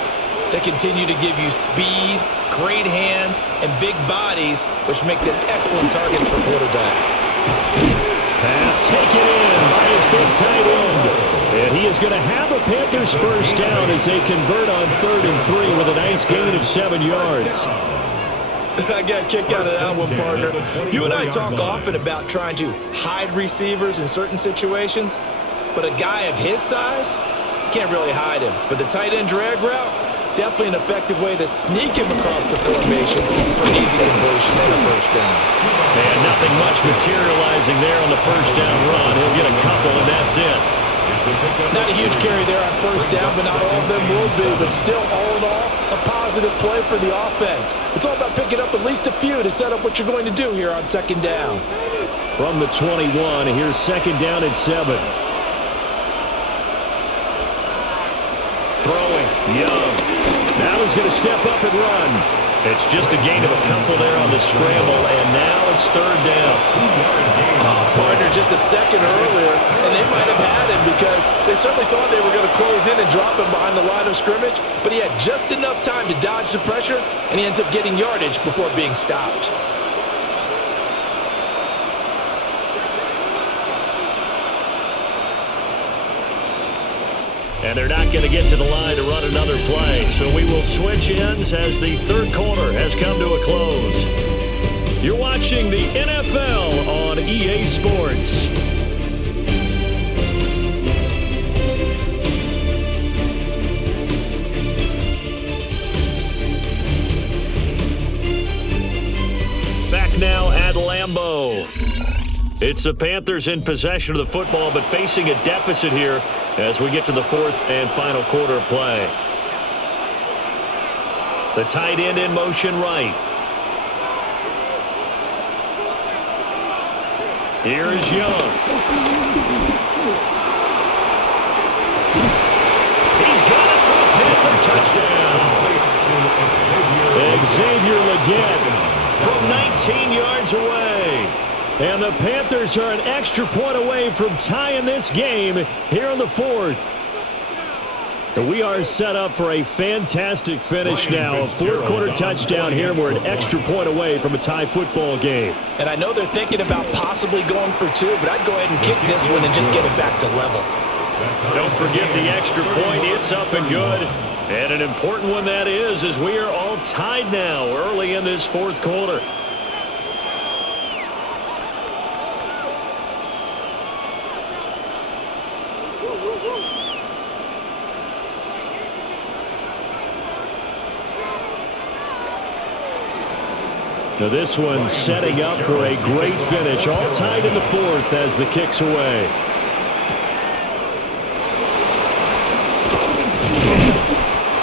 They continue to give you speed, great hands, and big bodies, which make them excellent targets for quarterbacks. Pass taken in by his big tight end. And he is going to have a Panthers 1st down as they convert on 3rd and 3 with a nice gain of 7 yards. I got a kick out of that one, partner. You and I talk often about trying to hide receivers in certain situations, but a guy of his size, you can't really hide him. But the tight end drag route, definitely an effective way to sneak him across the formation for an easy completion and a 1st down. And nothing much materializing there on the 1st down run. He'll get a couple, and that's it. Not a huge carry there on 1st down, but not all of them will be. But still, all in all, a positive play for the offense. It's all about picking up at least a few to set up what you're going to do here on 2nd down. From the 21, here's 2nd down and 7. Throwing, Young. Now he's going to step up and run. It's just a gain of a couple there on the scramble, and now it's 3rd down. Partner, just a second earlier, and they might have had him because they certainly thought they were going to close in and drop him behind the line of scrimmage, but he had just enough time to dodge the pressure, and he ends up getting yardage before being stopped. And they're not going to get to the line to run another play. So we will switch ends as the 3rd quarter has come to a close. You're watching the NFL on EA Sports. Back now at Lambeau. It's the Panthers in possession of the football, but facing a deficit here as we get to the 4th and final quarter of play. The tight end in motion right. Here is Young. He's got it for a Panther touchdown. Xavier Legette from 19 yards away. And the Panthers are an extra point away from tying this game here in the 4th. And we are set up for a fantastic finish now. A 4th quarter touchdown here. We're an extra point away from a tie football game. And I know they're thinking about possibly going for 2, but I'd go ahead and kick this one and just get it back to level. Don't forget the extra point. It's up and good. And an important one that is, as we are all tied now early in this 4th quarter. Now this one setting up for a great finish. All tied in the fourth as the kick's away.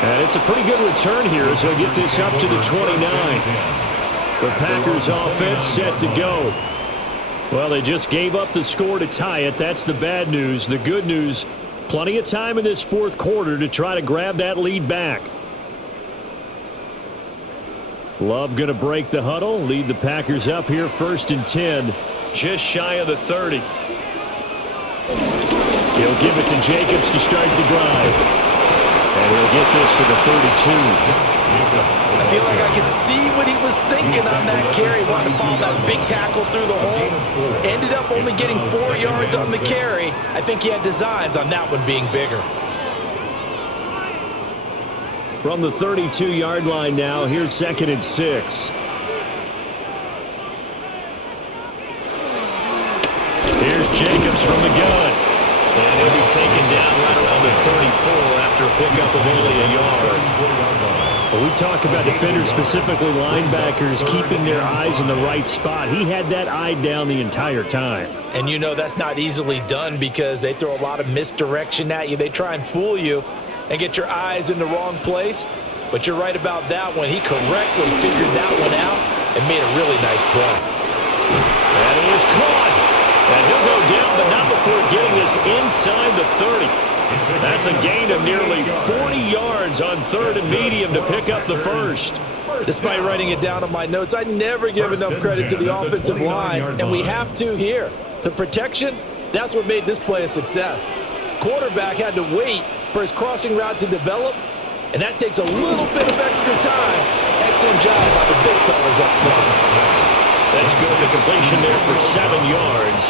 And it's a pretty good return here as they'll get this up to the 29. The Packers offense set to go. Well, they just gave up the score to tie it. That's the bad news. The good news, plenty of time in this fourth quarter to try to grab that lead back. Love going to break the huddle, lead the Packers up here 1st and 10, just shy of the 30. He'll give it to Jacobs to start the drive. And he'll get this to the 32. I feel like I could see what he was thinking on that carry. Wanted to follow that big tackle through the hole. Ended up only getting 4 yards on the carry. I think he had designs on that one being bigger. From the 32-yard line now, here's 2nd and 6. Here's Jacobs from the gun. And he'll be taken down right around the 34 after a pickup of only a yard. Well, we talk about defenders, specifically linebackers, keeping their eyes in the right spot. He had that eye down the entire time. And you know that's not easily done because they throw a lot of misdirection at you. They try and fool you and get your eyes in the wrong place. But you're right about that one. He correctly figured that one out and made a really nice play. And he is caught. And he'll go down, but not before getting this inside the 30. That's a gain of nearly 40 yards on 3rd and medium to pick up the first. Despite writing it down on my notes, I never give enough credit to the offensive line, and we have to here. The protection, that's what made this play a success. Quarterback had to wait for his crossing route to develop, and that takes a little bit of extra time. Excellent job by the big fellas up front. That's good. The completion there for 7 yards,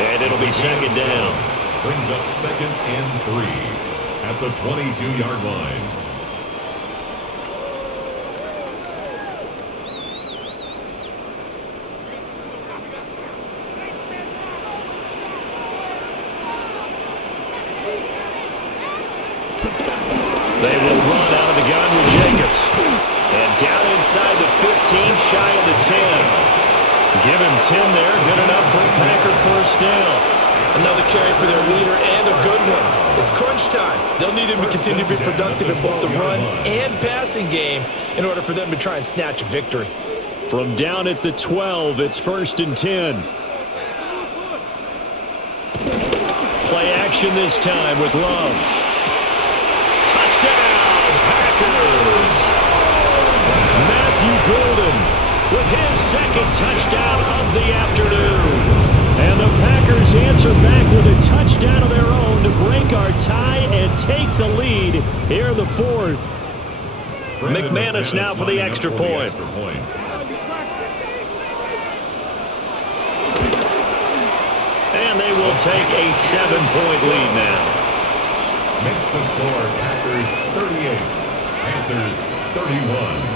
and it'll be 2nd down. Brings up 2nd and 3 at the 22-yard line. They will run out of the gun with Jacobs. And down inside the 15, shy of the 10. Give him 10 there. Good enough for a Packer first down. Another carry for their leader and a good one. It's crunch time. They'll need him to continue to be productive in both the run and passing game in order for them to try and snatch a victory. From down at the 12, it's 1st and 10. Play action this time with Love. Touchdown, Packers! Matthew Golden with his 2nd touchdown of the afternoon. And the Packers answer back with a touchdown of their own to break our tie and take the lead here in the 4th. McManus now for the extra point. And they will take a 7-point lead now. Makes the score Packers 38, Panthers 31.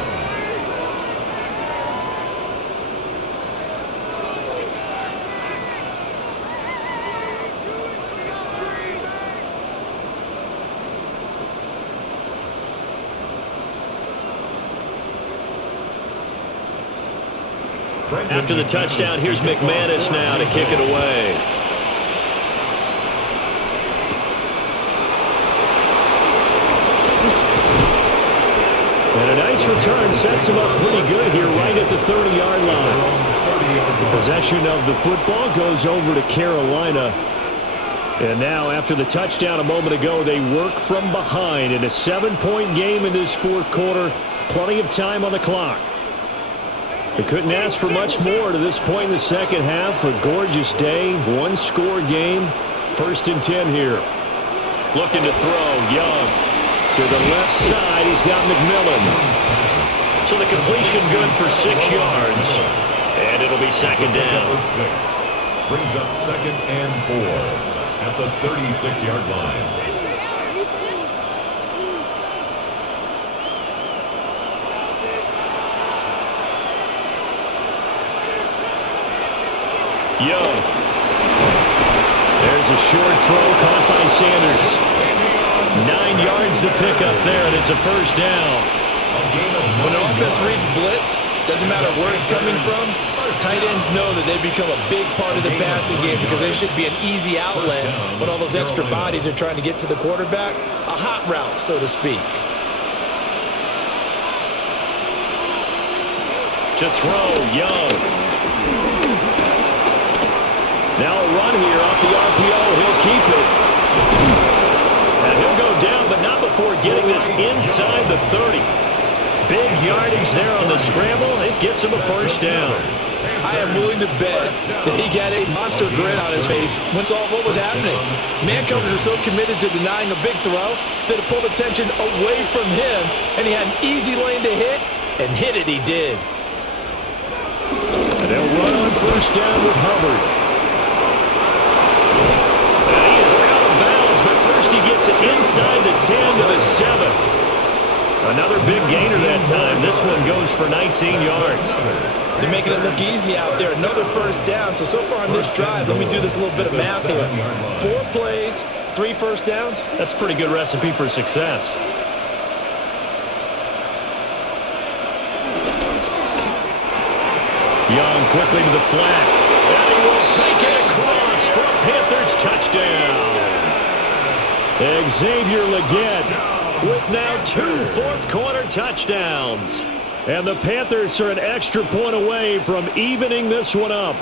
After the touchdown, here's McManus now to kick it away. And a nice return sets him up pretty good here right at the 30-yard line. The possession of the football goes over to Carolina. And now, after the touchdown a moment ago, they work from behind in a 7-point game in this 4th quarter. Plenty of time on the clock. They couldn't ask for much more to this point in the second half. A gorgeous day, 1-score game. 1st and 10 here. Looking to throw, Young. To the left side, he's got McMillan. So the completion good for 6 yards. And it'll be 2nd down. Brings up 2nd and 4 at the 36-yard line. Young. There's a short throw caught by Sanders. 9 yards to pick up there, and it's a 1st down. When the offense reads blitz, Doesn't matter where it's coming from. Tight ends know that they become a big part of the passing game because they should be an easy outlet when all those extra bodies are trying to get to the quarterback. A hot route, so to speak. To throw, Young. Now a run here off the RPO. He'll keep it. And he'll go down, but not before getting this inside the 30. Big yardage there on the scramble. It gets him a first down. I am willing to bet that he got a monster grin on his face when saw what was happening. Man coverage are so committed to denying a big throw that it pulled attention away from him, and he had an easy lane to hit, and hit it he did. And they'll run on first down with Hubbard. And he is out of bounds, but first he gets it inside the 10 to the 7. Another big gainer that time. This one goes for 19 yards. They're making it look easy out there. Another first down. So far on this drive, let me do this little bit of math here. 4 plays, 3 first downs. That's a pretty good recipe for success. Young quickly to the flat. And he will take it across for a Panthers touchdown. Xavier Legette with now 2 fourth-quarter touchdowns. And the Panthers are an extra point away from evening this one up.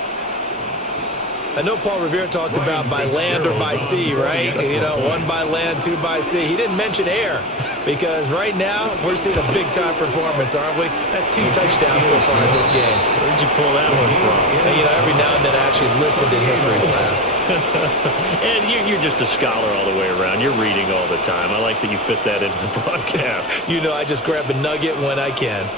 I know Paul Revere talked about by land or by sea, right? You know, 1 by land, 2 by sea. He didn't mention air because right now we're seeing a big-time performance, aren't we? That's 2 touchdowns so far in this game. Where'd you pull that one from? And, you know, every now and then I actually listened in history class. And you're just a scholar all the way around. You're reading all the time. I like that you fit that into the broadcast. You know, I just grab a nugget when I can.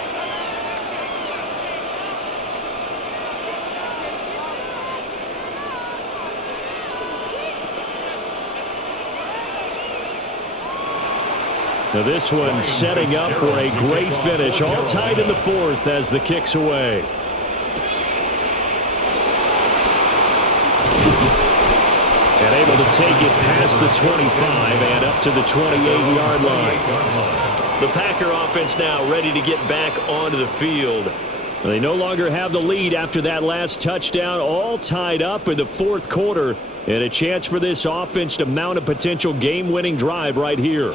Now this one setting up for a great finish. All tied in the 4th as the kick's away. And able to take it past the 25 and up to the 28-yard line. The Packer offense now ready to get back onto the field. They no longer have the lead after that last touchdown. All tied up in the 4th quarter. And a chance for this offense to mount a potential game-winning drive right here.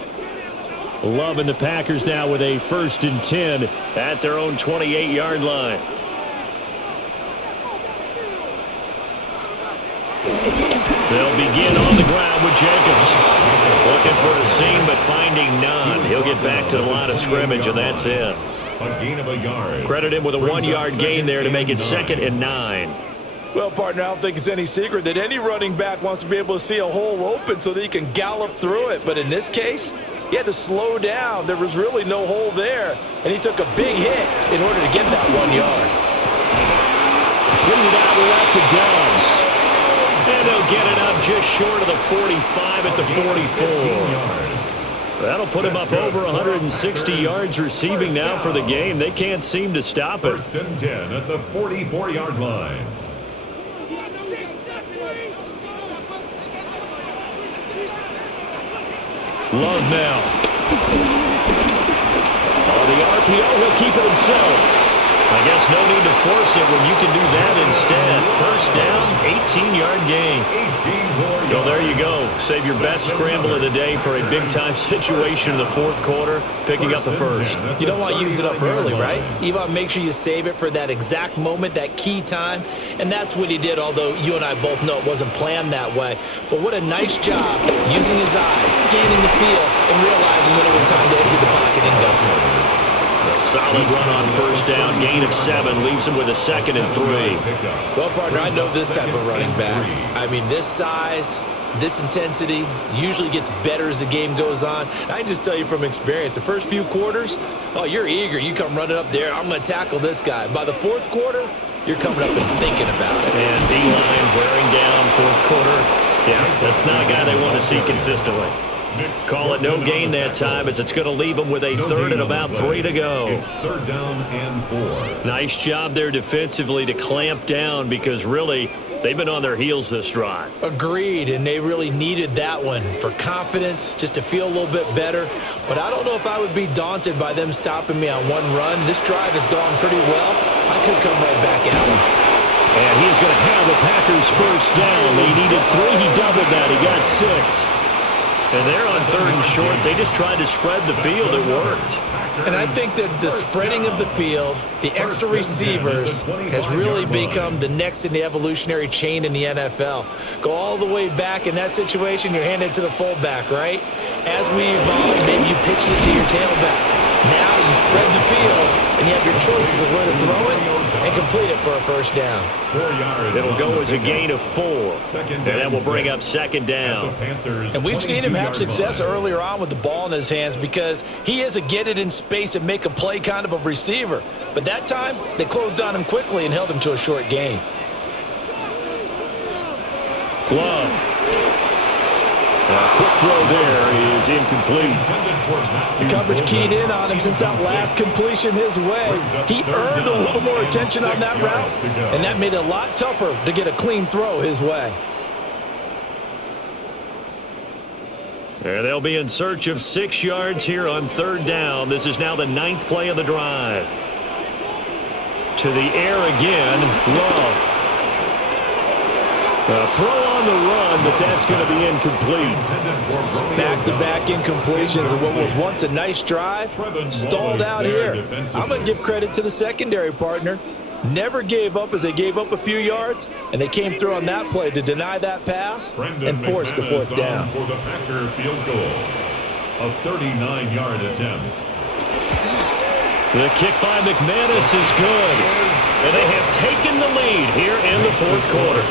Loving the Packers now with a 1st and 10 at their own 28-yard line. They'll begin on the ground with Jacobs. Looking for a seam, but finding none. He'll get back to the line of scrimmage, and that's it. A gain of a yard. Credit him with a 1-yard gain there to make it 2nd and 9. Well, partner, I don't think it's any secret that any running back wants to be able to see a hole open so that he can gallop through it. But in this case, he had to slow down. There was really no hole there, and he took a big hit in order to get that 1 yard. Completed out left to Dobbs. And they'll get it up just short of the 45 at the 44. That'll put him up over 160 yards receiving now for the game. They can't seem to stop it. 1st and 10 at the 44-yard line. Love now. On the RPO, he'll keep it himself. I guess no need to force it when you can do that instead. First down, 18-yard gain. 18 more yards. So there you go. Save your best scramble of the day for a big-time situation in the 4th quarter, picking up the first. You don't want to use it up early, right? You want to make sure you save it for that exact moment, that key time. And that's what he did, although you and I both know it wasn't planned that way. But what a nice job using his eyes, scanning the field, and realizing when it was time to exit the pocket and go. A solid run on first down, gain of 7, leaves him with a 2nd and 3. Well, partner, I know this type of running back. I mean, this size, this intensity usually gets better as the game goes on. I can just tell you from experience, the first few quarters, oh, you're eager. You come running up there, I'm going to tackle this guy. By the 4th quarter, you're coming up and thinking about it. And D-line wearing down 4th quarter. Yeah, that's not a guy they want to see consistently. Call it no gain that time as it's going to leave him with a 3rd and about 3 to go. It's 3rd down and 4. Nice job there defensively to clamp down because really They've been on their heels this drive. Agreed, and they really needed that one for confidence, just to feel a little bit better. But I don't know if I would be daunted by them stopping me on one run. This drive has gone pretty well. I could come right back at them. And he's going to have the Packers first down. They needed 3. He doubled that. He got 6. And they're on 3rd and short. They just tried to spread the field. It worked. And I think that the spreading of the field, the extra receivers, has really become the next in the evolutionary chain in the NFL. Go all the way back in that situation, you're handed to the fullback, right? As we evolve, maybe you pitched it to your tailback. Now you spread the field, and you have your choices of where to throw it and complete it for a first down. It'll go as a gain of 4. And that will bring up 2nd down. And we've seen him have success earlier on with the ball in his hands because he is a get it in space and make a play kind of a receiver. But that time, they closed on him quickly and held him to a short gain. Love. A quick throw there is incomplete. The coverage keyed in on him since that last completion his way. He earned a little more attention on that route, and that made it a lot tougher to get a clean throw his way. And they'll be in search of 6 yards here on 3rd down. This is now the 9th play of the drive. To the air again, Love. A throw on the run, but that's going to be incomplete. Back-to-back incompletions of what was once a nice drive. Stalled out here. I'm going to give credit to the secondary partner. Never gave up as they gave up a few yards, and they came through on that play to deny that pass and force the 4th down. For the Packer field goal, a 39-yard attempt. The kick by McManus is good. And they have taken the lead here in the 4th quarter.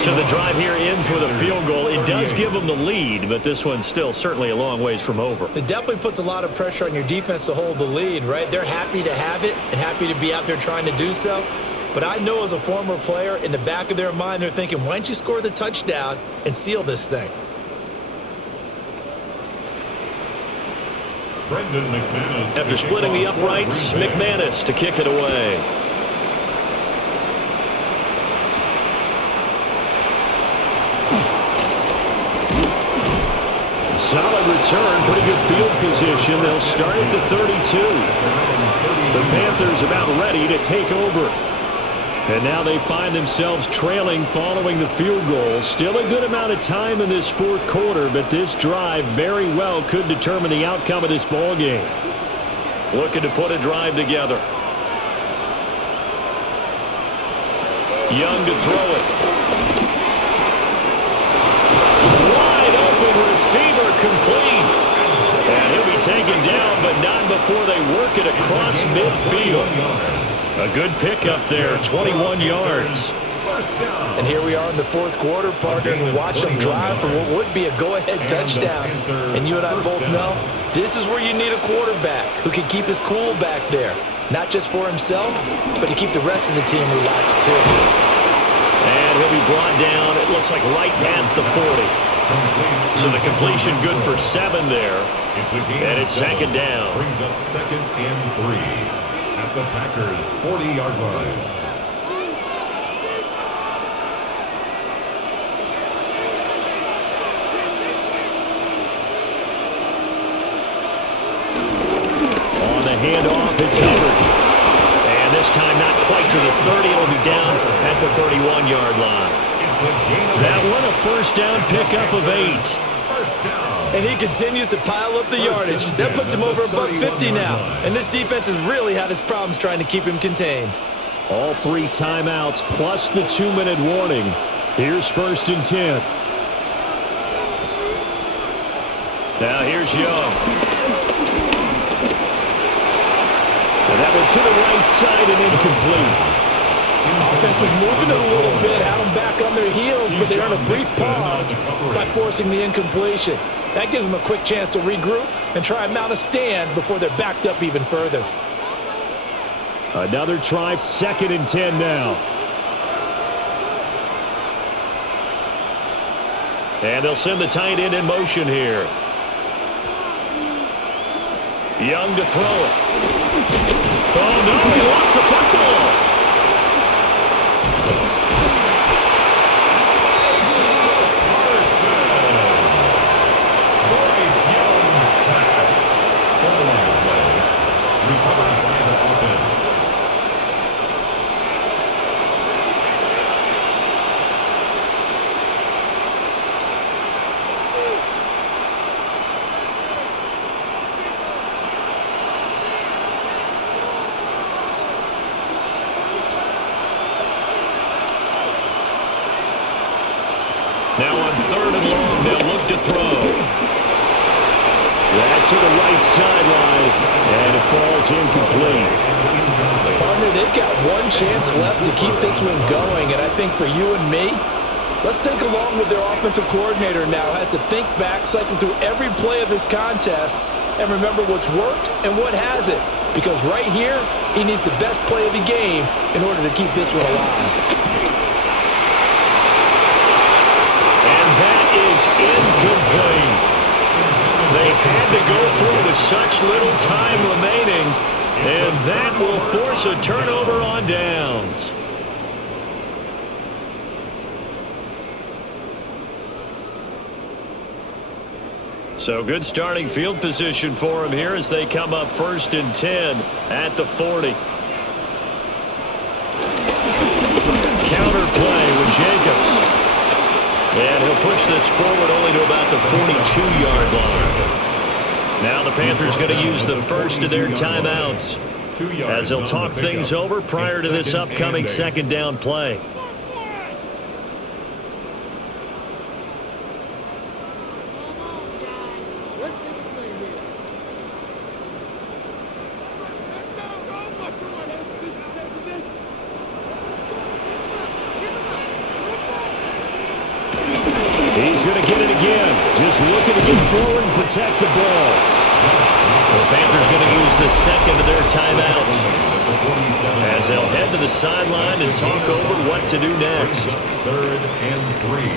So the drive here ends with a field goal. It does give them the lead, but this one's still certainly a long ways from over. It definitely puts a lot of pressure on your defense to hold the lead, right? They're happy to have it and happy to be out there trying to do so. But I know as a former player, in the back of their mind, they're thinking, why don't you score the touchdown and seal this thing? After splitting the uprights, McManus to kick it away. Solid return, pretty good field position. They'll start at the 32. The Panthers about ready to take over. And now they find themselves trailing following the field goal. Still a good amount of time in this 4th quarter, but this drive very well could determine the outcome of this ball game. Looking to put a drive together. Young to throw it. Wide open receiver complete. And he'll be taken down, but not before they work it across midfield. A good pickup there, 21 yards. And here we are in the 4th quarter, partner, and watch them drive for what would be a go-ahead touchdown. And you and I both know this is where you need a quarterback who can keep his cool back there. Not just for himself, but to keep the rest of the team relaxed too. And he'll be brought down, it looks like right at the 40. So the completion good for 7 there. And it's 2nd down. Brings up 2nd and 3. At the Packers' 40-yard line. On the handoff, it's Hubbard. And this time not quite to the 30. It'll be down at the 31-yard line. That one a first down pickup of 8. First down. And he continues to pile up the yardage. That puts him over $150 now. And this defense has really had its problems trying to keep him contained. All 3 timeouts plus the 2-minute warning. Here's 1st and 10. Now here's Young. And that one to the right side and incomplete. Offense was moving it a little bit, had them back on their heels, but they earned a brief pause by forcing the incompletion. That gives them a quick chance to regroup and try and mount a stand before they're backed up even further. Another try, 2nd and 10 now. And they'll send the tight end in motion here. Young to throw it. Oh, no, he lost the football. throw. That's to the right sideline, and it falls incomplete. Partner, they've got one chance left to keep this one going, and I think for you and me, let's think along with their offensive coordinator now. Has to think back, cycle through every play of this contest, and remember what's worked and what hasn't. Because right here, he needs the best play of the game in order to keep this one alive. And that is incomplete. They had to go through with such little time remaining, and that will force a turnover on downs. So good starting field position for him here as they come up 1st and 10 at the 40. Counter play with Jacobs. And he'll push this forward only to about the 42-yard line. Now the Panthers going to use the first of their timeouts as they'll talk things over prior to this upcoming second down play. He's going to get it again. Just looking to get forward and protect the ball. The Panthers going to use the second of their timeouts as they'll head to the sideline and talk over what to do next. 3rd and 3.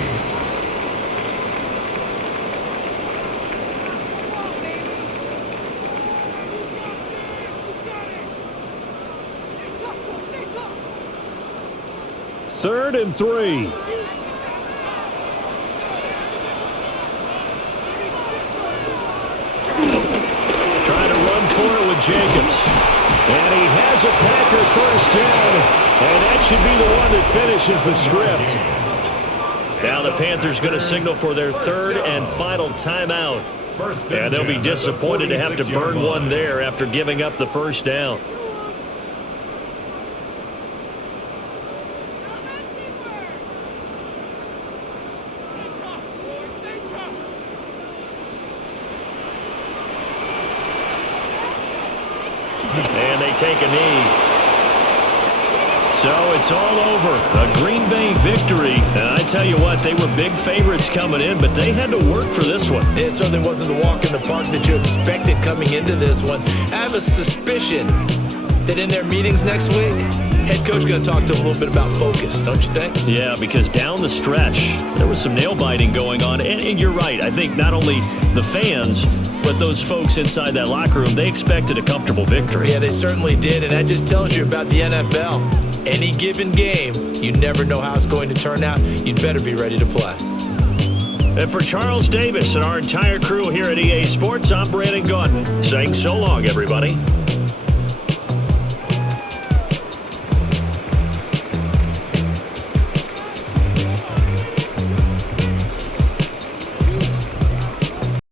Third and 3. Jacobs. And he has a Packer first down, and that should be the one that finishes the script. Now the Panthers going to signal for their third and final timeout. And they'll be disappointed to have to burn one there after giving up the first down. And they take a knee. So it's all over. A Green Bay victory. And I tell you what, they were big favorites coming in, but they had to work for this one. It certainly wasn't the walk in the park that you expected coming into this one. I have a suspicion that in their meetings next week, head coach going to talk to them a little bit about focus, don't you think? Yeah, because down the stretch, there was some nail-biting going on. And you're right. I think not only the fans, but those folks inside that locker room, they expected a comfortable victory. Yeah, they certainly did, and that just tells you about the NFL. Any given game, you never know how it's going to turn out. You'd better be ready to play. And for Charles Davis and our entire crew here at EA Sports, I'm Brandon Gaudin, saying so long, everybody.